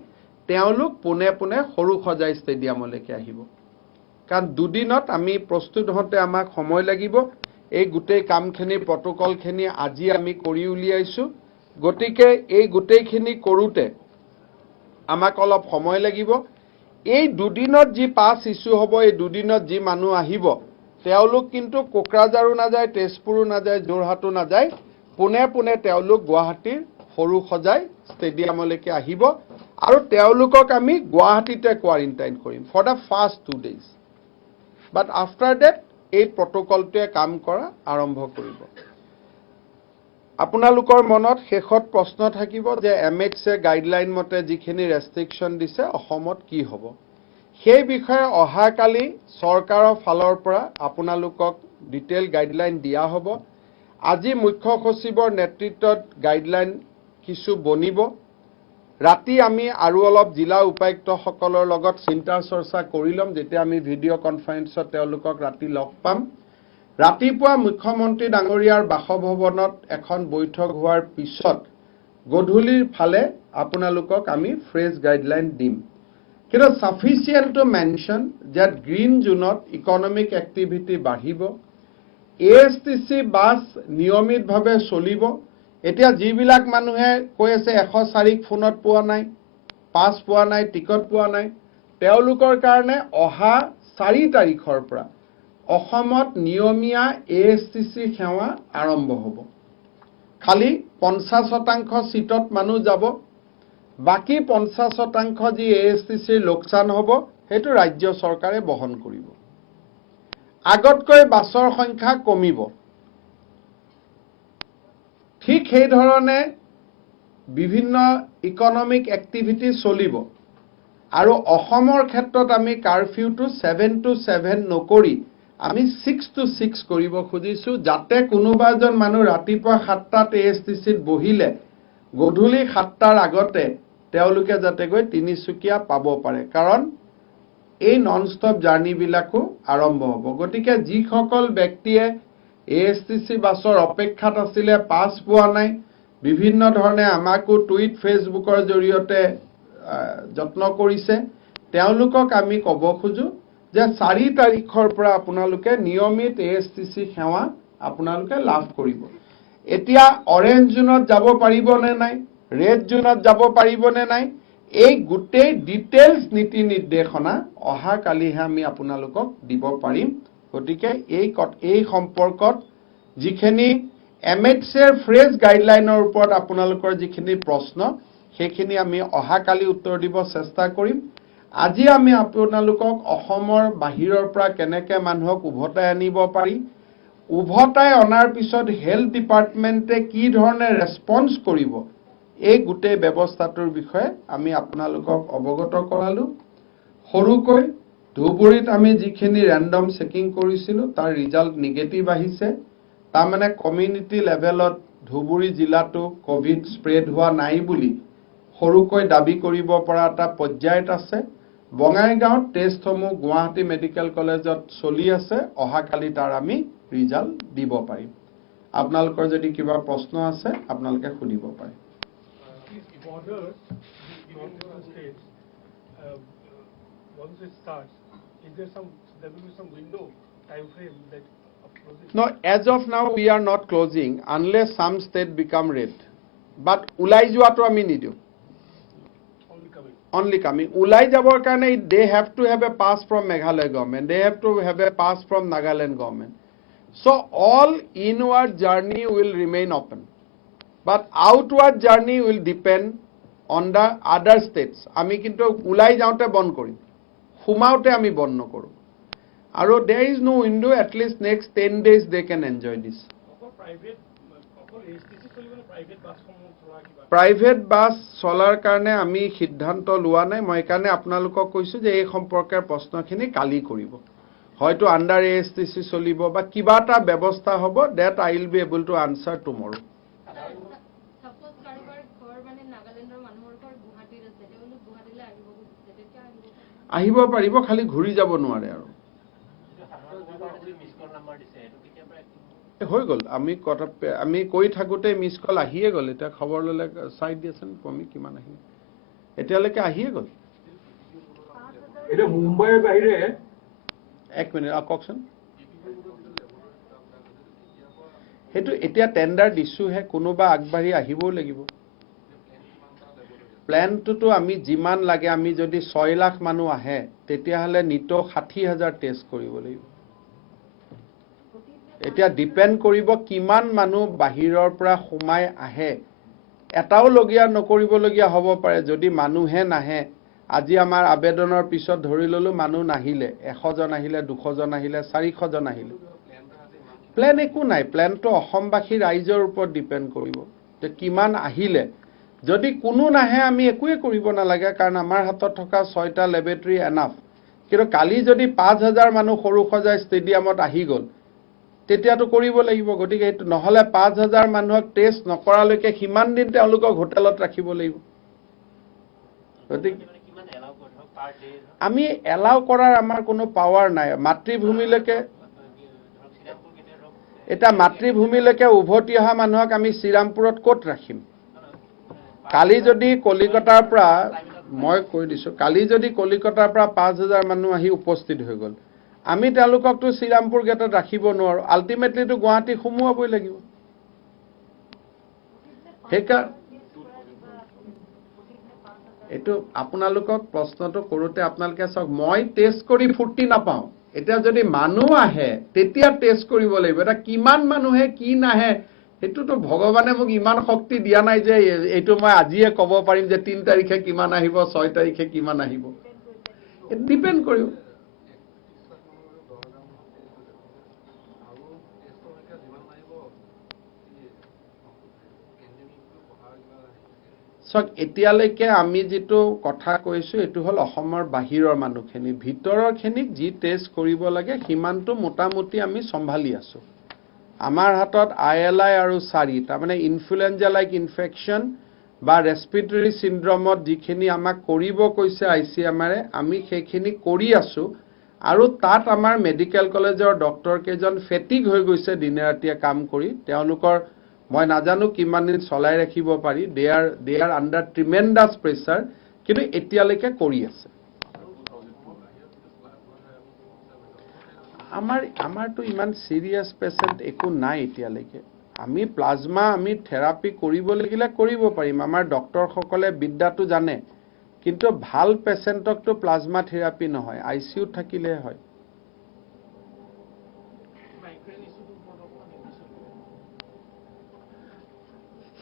তেওঁলোক পোনে পোনে সৰুসজাই ষ্টেডিয়ামলৈকে আহিব। কাৰণ দুদিনত আমি প্ৰস্তুত হওঁতে আমাক সময় লাগিব। এই গোটেই কামখিনি, প্ৰট'কলখিনি আজি আমি কৰি উলিয়াইছোঁ। গতিকে এই গোটেইখিনি কৰোঁতে আমাক অলপ সময় লাগিব। এই দুদিনত যি পাছ ইছ্যু হ'ব, এই দুদিনত যি মানুহ আহিব, তেওঁলোক কিন্তু কোকৰাঝাৰো নাযায়, তেজপুৰো নাযায়, যোৰহাটো নাযায়, পোনে পোনে তেওঁলোক গুৱাহাটীৰ সৰুসজাই ষ্টেডিয়ামলৈকে আহিব আৰু তেওঁলোকক আমি গুৱাহাটীতে কোৱাৰেণ্টাইন কৰিম for the first 2 days। But after that এই প্ৰট'কলটোৱে কাম কৰা আৰম্ভ কৰিব। আপোনালোকৰ মনত শেষত প্ৰশ্ন থাকিব যে MHে গাইডলাইন মতে যিখিনি ৰেষ্ট্ৰিকশ্যন দিছে অসমত কি হ'ব। সেই বিষয়ে অহাকালি চৰকাৰৰ ফালৰ পৰা আপোনালোকক ডিটেইল গাইডলাইন দিয়া হ'ব। আজি মুখ্য সচিবৰ নেতৃত্বত গাইডলাইন কিছু বনিব। ৰাতি আমি আৰু অলপ জিলা উপায়ুক্তসকলৰ লগত চিন্তা চৰ্চা কৰি ল'ম, যেতিয়া আমি ভিডিঅ' কনফাৰেন্সত তেওঁলোকক ৰাতি লগ পাম। ৰাতিপুৱা মুখ্যমন্ত্ৰী ডাঙৰীয়াৰ বাসভৱনত এখন বৈঠক হোৱাৰ পিছত গধূলিৰ ফালে আপোনালোকক আমি ফ্ৰেছ গাইডলাইন দিম। কিন্তু sufficient to mention that green জোনত ইকনমিক এক্টিভিটি বাঢ়িব। ASTC বাছ নিয়মিতভাৱে চলিব। এতিয়া যিবিলাক মানুহে কৈ আছে 104 ফোনত পোৱা নাই, পাছ পোৱা নাই, টিকট পোৱা নাই, তেওঁলোকৰ কাৰণে অহা 4 তাৰিখৰ পৰা অসমত নিয়মীয়া ASTC সেৱা আৰম্ভ হ'ব। খালি 50% সিটত মানুহ যাব। বাকি 50% যি ASTCৰ লোকচান হ'ব সেইটো ৰাজ্য চৰকাৰে বহন কৰিব আগতকৈ বাছৰ সংখ্যা কমিব ঠিক সেই ধৰণে বিভিন্ন ইকোনমিক এক্টিভিটি চলিব আৰু অসমৰ ক্ষেত্ৰত আমি কাৰফিউটো 7 to 7 নকৰি আমি 6 to 6 কৰিব খুজিছো যাতে কোনোবা এজন মানুহ ৰাতিপুৱা 7টাত ASTCত বহিলে গধূলি 7টাৰ আগতে তেওঁলোকে যাতে গৈ তিনিচুকীয়া পাব পাৰে কাৰণ এই নন ষ্টপ জাৰ্নি বিলাকো আৰম্ভ হ'ব গতিকে যিসকল ব্যক্তিয়ে ASTC বাছৰ অপেক্ষাত আছিলে পাছ পোৱা নাই বিভিন্ন ধৰণে আমাকো টুইট ফেসবুকৰ জৰিয়তে যত্ন কৰিছে তেওঁলোকক আমি ক'ব খোজো যে 4 তাৰিখৰ পৰা আপোনালোকে নিয়মিত ASTC সেৱা আপোনালোকে লাভ কৰিব এতিয়া অৰেঞ্জ জোনত যাব পাৰিব নে নাই ৰেড জোনত যাব পাৰিব নে নাই এই গোটেই ডিটেইলছ নীতি নিৰ্দেশনা অহা কালিহে আমি আপোনালোকক দিব পাৰিম গতিকে এই সম্পৰ্কত যিখিনি MHCৰ ফ্ৰেজ গাইডলাইনৰ ওপৰত আপোনালোকৰ যিখিনি প্ৰশ্ন সেইখিনি আমি অহা কালি উত্তৰ দিব চেষ্টা কৰিম আজি আমি আপোনালোকক অসমৰ বাহিৰৰ পৰা কেনেকৈ মানুহক উভতাই আনিব পাৰি উভতাই অনাৰ পিছত হেলথ ডিপাৰ্টমেণ্টে কি ধৰণে ৰেসপন্স কৰিব এই গোটেই ব্যৱস্থাটোৰ বিষয়ে আমি আপোনালোকক অৱগত কৰালো সৰুকৈ ধুবুৰীত আমি যিখিনি ৰেন্ডম চেকিং কৰিছিলো তাৰ ৰিজাল্ট নেগেটিভ আহিছে তাৰ মানে কমিউনিটি লেভেলত ধুবুৰী জিলাটো কোভিড স্প্ৰেড হোৱা নাই বুলি সৰুকৈ দাবী কৰিব পৰা এটা পৰ্যায়ত আছে বঙাইগাঁৱত টেষ্টসমূহ গুৱাহাটী মেডিকেল কলেজত চলি আছে অহা কালি তাৰ আমি ৰিজাল্ট দিব পাৰিম আপোনালোকৰ যদি কিবা প্ৰশ্ন আছে আপোনালোকে সুধিব পাৰে Borders between different states, once it starts, there will be some window, time frame that of closing? No, as of now we are not closing unless some state become red. But ulai joato ami nidiu. Only coming. Ulai jabor karone they have to have a pass from Meghalaya government. They have to have a pass from Nagaland government. So all inward journey will remain open. But outward journey will depend on the other states. Ami kintu ulai jaote bon korim. Humaute ami bon nokoro. Aro there is no window at least next 10 days they can enjoy this. Private bus solar karone ami siddhanto lua nai moi karone apnalukok koisu je ei সম্পৰ্কৰ প্ৰশ্নখিনি কালি কৰিব হয়তো আন্ডাৰ ASTC চলিব বা কিবা এটা ব্যৱস্থা হ'ব that I will be able to answer tomorrow. আহিব পাৰিব খালি ঘূৰি যাব নোৱাৰে আৰু হৈ গল আমি কৈ থাকোতে মিস কল আহিয়ে গল এটা খবৰ ললে চাই দিয়েছেন কমি কিমান আহিল এতিয়ালৈকে আহিয়ে গল এটা মুম্বাইৰ বাহিৰে এক মিনিট কওকচোন হেতু এতিয়া টেন্ডাৰ দিছুহে কোনোবা আগবাঢ়ি আহিবও লাগিব প্ল্যানটো আমি যিমান লাগে আমি যদি 6 লাখ মানুহ আহে তেতিয়া হলে নিটো 60000 টেষ্ট কৰিব লাগিব এতিয়া ডিপেন্ড কৰিব কিমান মানুহ বাহিৰৰ পৰা সোমাই আহে এটাও লগিয়া নকৰিব লগিয়া হ'ব পাৰে যদি মানুহে নাহে আজি আমাৰ আবেদনৰ পিছত ধৰি ললো মানুহ নাহিলে 100 জন আহিলে 200 জন আহিলে 400 জন আহিলে প্ল্যান একো নাই প্ল্যানটো অসমবাসী ৰাইজৰ ওপৰত ডিপেন্ড কৰিব যে কিমান আহিলে যদি কোনো নাহে আমি একোৱে কৰিব নালাগে কাৰণ আমাৰ হাতত থকা 6টা ল্যাবৰেটৰী এনাফ কিন্তু কালি যদি 5000 মানুহ সৰু সজাই ষ্টেডিয়ামত আহি গল তেতিয়াটো কৰিব লাগিব গতিকে এটো নহলে 5000 মানুহক টেষ্ট নকৰালৈকে হিমান দিন তেওঁলোকক হোটেলত ৰাখিব লাগিব গতিকে আমি এলাও কৰাৰ আমাৰ কোনো পাৱাৰ নাই মাতৃভূমিলৈকে এটা মাতৃভূমিলৈকে উভতি অহা মানুহক আমি শ্ৰীৰামপুৰত ক'ত ৰাখিম কালি যদি কলিকতাৰ পৰা মই কৈ দিছো কালি যদি কলিকতাৰ পৰা 5000 মানুহ আহি উপস্থিত হৈ গল আমি তেওঁলোককটো শ্ৰীৰামপুৰ গেটত ৰাখিব নোৱাৰো আলটিমেটলি তো গুৱাহাটী খুমুৱাবই লাগিব হেকা এটো আপোনালোকক প্ৰশ্নটো কৰোতে আপোনালোকে সক মই টেষ্ট কৰি ফুৰ্তি নাপাও এটা যদি মানুহ আহে তেতিয়া টেষ্ট কৰিব লাগিব এটা কিমান মানুহে কি নাহে এইটোতো ভগৱানে মোক ইমান শক্তি দিয়া নাই যে এইটো মই আজিয়ে ক'ব পাৰিম যে 3 তাৰিখে কিমান আহিব 6 তাৰিখে কিমান আহিব ডিপেন্ড কৰিব সক এতিয়ালৈকে আমি যেটো কথা কৈছো এটো হল অসমৰ বাহিৰৰ মানুহখিনি ভিতৰৰ খিনিক যি টেষ্ট কৰিব লাগে হিমানটো মোটামুটি আমি সম্ভালি আছো আমাৰ হাতত ILI আৰু সাৰি তাৰ মানে ইনফ্লুয়েঞ্জা লাইক ইনফেকশন বা ৰেসপিৰেটৰি সিনড্ৰোমত যিখিনি আমাক কৰিব কৈছে ICMR আমি সেইখিনি কৰি আছো আৰু তাত আমাৰ মেডিকেল কলেজৰ ডক্টৰ কেজন ফেটিগ হৈ গৈছে দিনে ৰাতিয়ে কাম কৰি তেওঁলোকৰ মই নাজানো কিমান দিন চলাই ৰাখিব পাৰি দে আৰ আন্ডাৰ ট্ৰিমেন্ডাস প্ৰেছাৰ কিন্তু এতিয়ালৈকে কৰি আছে আমাৰটো ইমান সিৰিয়াস পেশেন্ট একো নাই এতিয়ালৈকে আমি প্লাজমা আমি থেৰাপি কৰিব লাগিলে কৰিব পাৰিম আমাৰ ডক্টৰ সকলে বিদ্যাটো জানে কিন্তু ভাল পেশেন্টকটো প্লাজমা থেৰাপি নহয় ICU থাকিলে হয়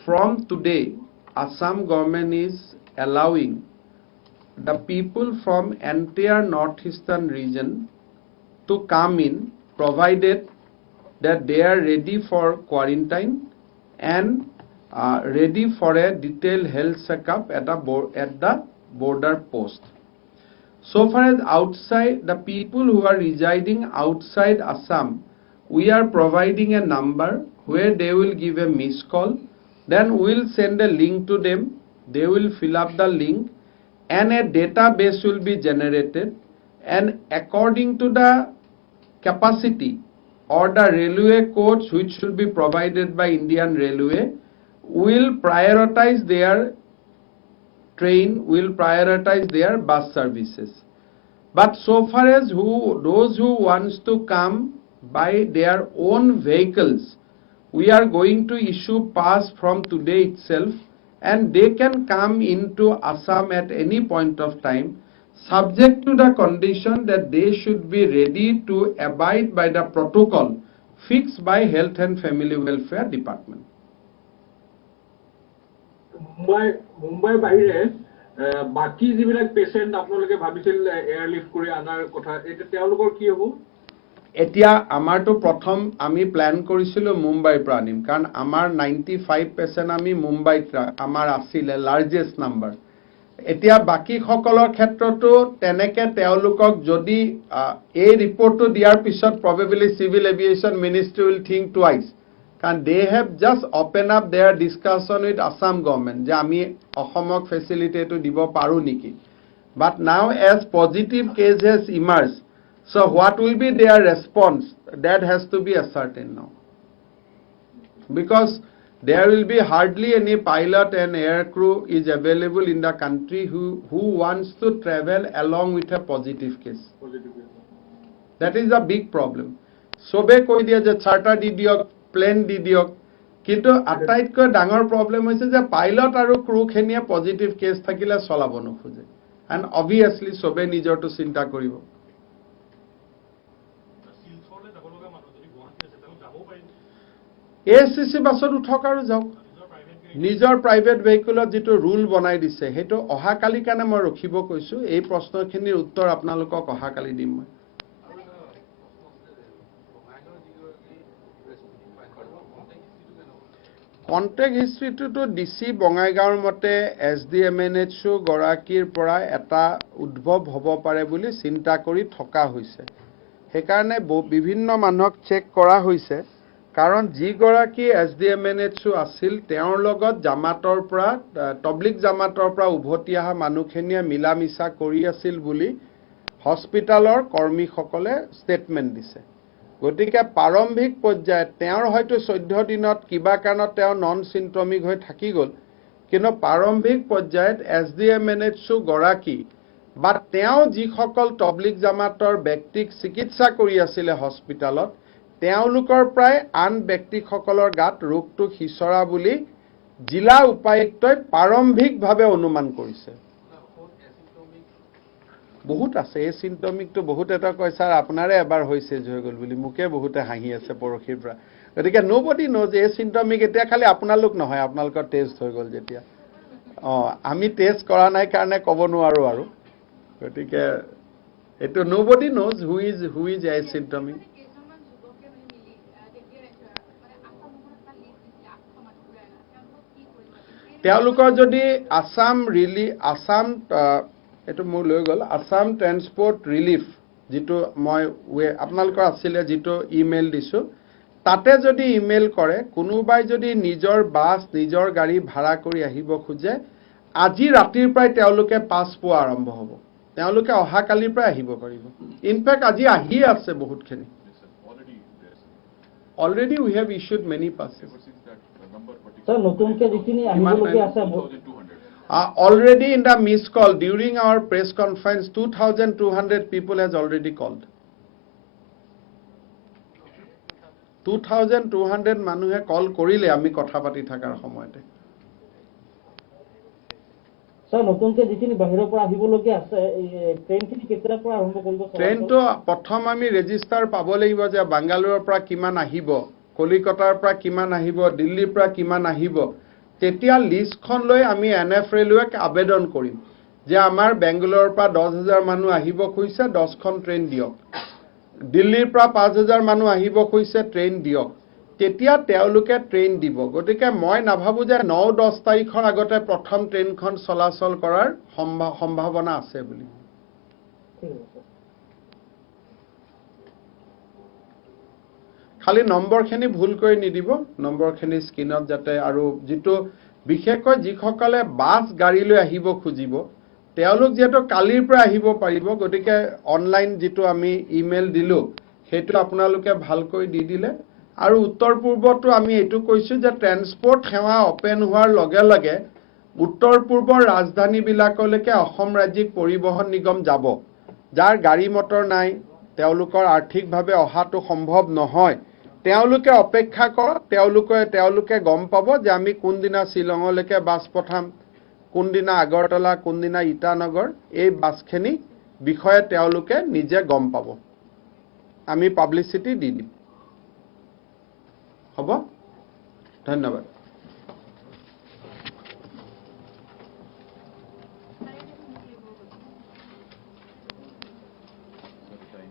From today, Assam government is allowing the people from entire northeastern region to come in, provided that they are ready for quarantine and ready for a detailed health checkup at the border post. So far as outside the people who are residing outside Assam, we are providing a number where they will give a missed call. Then we'll send a link to them. They will fill up the link and a database will be generated. And according to the capacity or the railway codes which should be provided by Indian Railway, will prioritize their train, will prioritize their bus services. But so far as those who wants to come by their own vehicles, we are going to issue pass from today itself and they can come into Assam at any point of time subject to the condition that they should be ready to abide by the protocol fixed by Health and Family Welfare Department. Mumbai বাহিৰে বাকি যিবিলাক পেশেন্ট আপোনালোকে ভাবিছিল এয়াৰলিফ্ট কৰি আনাৰ কথা এটা তেওঁলোকৰ কি হ'ব এতিয়া আমাৰটো প্ৰথম আমি প্ল্যান কৰিছিলো মুম্বাইৰ পৰা আনিম কাৰণ আমাৰ 95% আমি মুম্বাইত আমাৰ আছিল লাৰ্জেষ্ট নাম্বাৰ এতিয়া বাকি সকলৰ ক্ষেত্ৰতো তেনেকে তেওঁলোকক যদি এই ৰিপৰ্টটো দিয়াৰ পিছত probably civil aviation ministry will think twice কাৰণ they have just open up their discussion with Assam government যে আমি অসমক ফেচিলিটি এটো দিব পাৰো নেকি but now as positive case has emerged. So what will be their response? That has to be ascertained now. Because there will be hardly any pilot and air crew is available in the country who wants to travel along with a positive case. That is a big problem. Sobe koi diya je charter di diok, plane di diok. Kintu attaitko dangor problem hoise je pilot aru crew kheniye positive case thakile cholabo nokhoje. And obviously sobe nijor to chinta koribo. ASCC বাছত উঠক আৰু যাওক নিজৰ প্ৰাইভেট ভেহিকলত যেটো ৰুল বনাই দিছে হেটো অহাকালি কাৰণে মই ৰখিব কৈছো এই প্ৰশ্নখিনিৰ উত্তৰ আপোনালোকক অহাকালি দিম মই কন্টেক্ট হিষ্ট্ৰিটো ডিসি বঙাইগাঁৱৰ মতে SDMNHO গৰাকীৰ পৰা এটা উদ্ভৱ হ'ব পাৰে বুলি চিন্তা কৰি থকা হৈছে সেইকাৰণে বিভিন্ন মানুহক চেক কৰা হৈছে কাৰণ যি গৰাকী SDMNHO আছিল তেওঁৰ লগত জামাতৰ পৰা তবলিক জামাতৰ পৰা উভতি অহা মানুহখিনিয়ে মিলামিছা কৰি আছিল বুলি হস্পিটালৰ কৰ্মীসকলে ষ্টেটমেন্ট দিছে গতিকে প্ৰাৰম্ভিক পৰ্যায়ত তেওঁৰ হয়তো 14 দিনত কিবা কাৰণত তেওঁ নন সিম্পটমিক হৈ থাকি গল কিন্তু প্ৰাৰম্ভিক পৰ্যায়ত SDMNHO গৰাকী বা তেওঁ যিসকল তবলিক জামাতৰ ব্যক্তিক চিকিৎসা কৰি আছিল হস্পিটালত তেওঁলোকৰ প্ৰায় আন ব্যক্তিসকলৰ গাত ৰোগটো হিচৰা বুলি জিলা উপায়ুক্তই প্ৰাৰম্ভিকভাৱে অনুমান কৰিছে বহুত আছে এচিম্পটমিকটো বহুত এটা কয় স্যাৰ আপোনাৰে এবাৰ হৈছে হৈ গল বুলি মুকে বহুতে হাঁহি আছে পৰখিৰ পৰা গতিকে নোবডি ন'জ এচিম্পটমিক এতিয়া খালি আপোনালোক নহয়, আপোনালোকৰ টেষ্ট হৈ গ'ল যেতিয়া। আমি টেষ্ট কৰা নাই কাৰণে ক'ব নোৱাৰোঁ আৰু। গতিকে এইটো নোবডি ন'জ হু ইজ এচিম্পটমিক। তেওঁলোকৰ যদি আসাম এইটো মোৰ লৈ গ'ল আসাম ট্ৰেন্সপৰ্ট ৰিলিফ, যিটো মই আপোনালোকৰ আছিলে যিটো ইমেইল দিছোঁ, তাতে যদি ইমেইল কৰে, কোনোবাই যদি নিজৰ বাছ নিজৰ গাড়ী ভাড়া কৰি আহিব খোজে, আজি ৰাতিৰ পৰাই তেওঁলোকে পাছ পোৱা আৰম্ভ হ'ব। তেওঁলোকে অহাকালিৰ পৰাই আহিব পাৰিব। ইনফেক্ট আজি আহিয়ে আছে বহুতখিনি। Already we have issued many passes. Sir, নতুনকে যিখিনি আহিবলগীয়া আছে already in the missed call during our press conference 2,200 people has already called. 2,200 মানুহে কল কৰিলে আমি কথা পাতি থাকাৰ সময়তে। Sir, নতুনকে যিখিনি বাহিৰৰ পৰা আহিবলগীয়া আছে ট্ৰেইনখিনি কেতিয়াৰ পৰা আৰম্ভ কৰিব? ট্ৰেইনটো প্ৰথম আমি ৰেজিষ্টাৰ পাব লাগিব যে বাংগালোৰৰ পৰা কিমান আহিব, কলিকতাৰ পৰা কিমান আহিব, দিল্লীৰ পৰা কিমান আহিব। তেতিয়া লিষ্টখন লৈ আমি NF ৰেলৱেক আবেদন কৰিম যে আমাৰ বেংগলোৰৰ পৰা 10,000 মানুহ আহিব খুজিছে, 10খন ট্ৰেইন দিয়ক। দিল্লীৰ পৰা 5,000 মানুহ আহিব খুজিছে, ট্ৰেইন দিয়ক। তেতিয়া তেওঁলোকে ট্ৰেইন দিব। গতিকে মই নাভাবোঁ যে 9-10 তাৰিখৰ আগতে প্ৰথম ট্ৰেইনখন চলাচল কৰাৰ সম্ভাৱনা আছে বুলি। খালি নম্বৰখিনি ভুল কৰি নিদিব, নম্বৰখিনি স্ক্ৰীনত যাতে, আৰু যিটো বিশেষকৈ যিসকলে বাছ গাড়ী লৈ আহিব খুজিব তেওঁলোক যিহেতু কালিৰ পৰা আহিব পাৰিব, গতিকে অনলাইন যিটো আমি ইমেইল দিলোঁ সেইটো আপোনালোকে ভালকৈ দি দিলে। আৰু উত্তৰ পূৰ্বতো আমি এইটো কৈছোঁ যে ট্ৰেন্সপৰ্ট সেৱা অপেন হোৱাৰ লগে লগে উত্তৰ পূৰ্বৰ ৰাজধানীবিলাকলৈকে অসম ৰাজ্যিক পৰিবহণ নিগম যাব। যাৰ গাড়ী মটৰ নাই, তেওঁলোকৰ আৰ্থিকভাৱে অহাটো সম্ভৱ নহয়, তেওঁলোকে অপেক্ষা কৰক। তেওঁলোকে গম পাব যে আমি কোনদিনা শ্বিলঙলৈকে বাছ পঠাম, কোনদিনা আগৰতলা, কোনদিনা ইটানগৰ, এই বাছখিনি বিষয়ে তেওঁলোকে নিজে গম পাব। আমি পাব্লিচিটি দি দিম। হ'ব, ধন্যবাদ।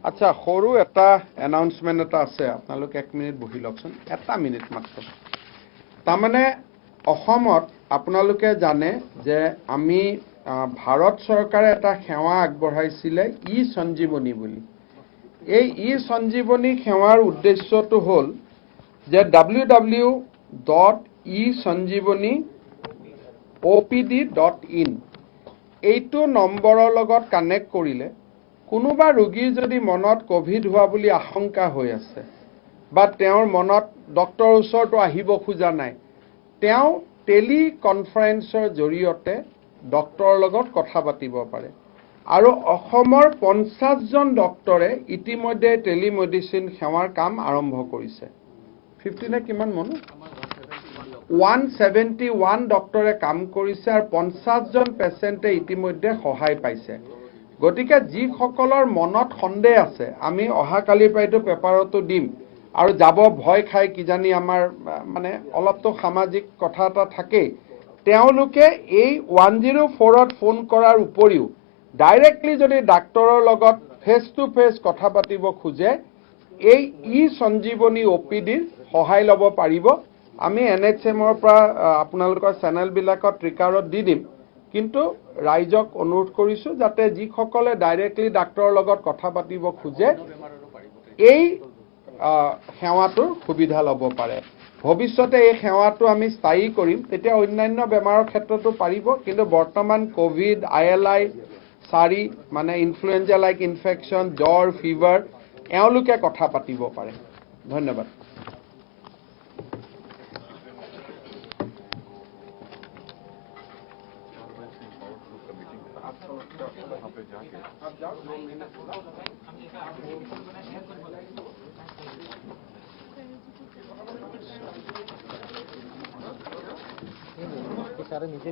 আচ্ছা, সৰু এটা এনাউন্সমেণ্ট এটা আছে, আপোনালোকে 1 মিনিট বহি লওকচোন, 1 মিনিট মাত্ৰ। তাৰমানে অসমত আপোনালোকে জানে যে আমি ভাৰত চৰকাৰে এটা সেৱা আগবঢ়াইছিলে ই-সঞ্জীৱনী বুলি। এই ই-সঞ্জীৱনী সেৱাৰ উদ্দেশ্যটো হ'ল যে www.esanjeevani.opd.in এইটো নম্বৰৰ লগত কানেক্ট কৰিলে কোনোবা ৰোগীৰ যদি মনত কোভিড হোৱা বুলি আশংকা হৈ আছে বা তেওঁৰ মনত ডক্টৰৰ ওচৰতো আহিব খোজা নাই, তেওঁ টেলি কনফাৰেন্সৰ জৰিয়তে ডক্টৰৰ লগত কথা পাতিব পাৰে। আৰু অসমৰ 50জন ডক্টৰে ইতিমধ্যে টেলিমেডিচিন সেৱাৰ কাম আৰম্ভ কৰিছে। 50 নে কিমান মনো? 171 ডক্টৰে কাম কৰিছে আৰু 50জন পেচেণ্টে ইতিমধ্যে সহায় পাইছে। গতিকে যিসকলৰ মনত সন্দেহ আছে, আমি অহাকালিৰ পৰা এইটো পেপাৰতো দিম, আৰু যাব ভয় খাই কিজানি আমাৰ মানে অলপতো সামাজিক কথা এটা থাকেই, তেওঁলোকে এই 104ত ফোন কৰাৰ উপৰিও ডাইৰেক্টলি যদি ডাক্তৰৰ লগত ফেচ টু ফেচ কথা পাতিব খোজে, এই ই-সঞ্জীৱনী OPDৰ সহায় ল'ব পাৰিব। আমি NHMৰ পৰা আপোনালোকৰ চেনেলবিলাকত ট্ৰিকাৰত দি দিম, কিন্তু ৰাইজক অনুৰোধ কৰিছোঁ যাতে যিসকলে ডাইৰেক্টলি ডাক্তৰৰ লগত কথা পাতিব খোজে এই সেৱাটোৰ সুবিধা ল'ব পাৰে। ভৱিষ্যতে এই সেৱাটো আমি স্থায়ী কৰিম, তেতিয়া অন্যান্য বেমাৰৰ ক্ষেত্ৰতো পাৰিব, কিন্তু বৰ্তমান কোভিড, ILI 4 মানে ইনফ্লুৱেঞ্জা লাইক ইনফেকশ্যন, জ্বৰ, ফিভাৰ, এওঁলোকে কথা পাতিব পাৰে। ধন্যবাদ। सारे नीचे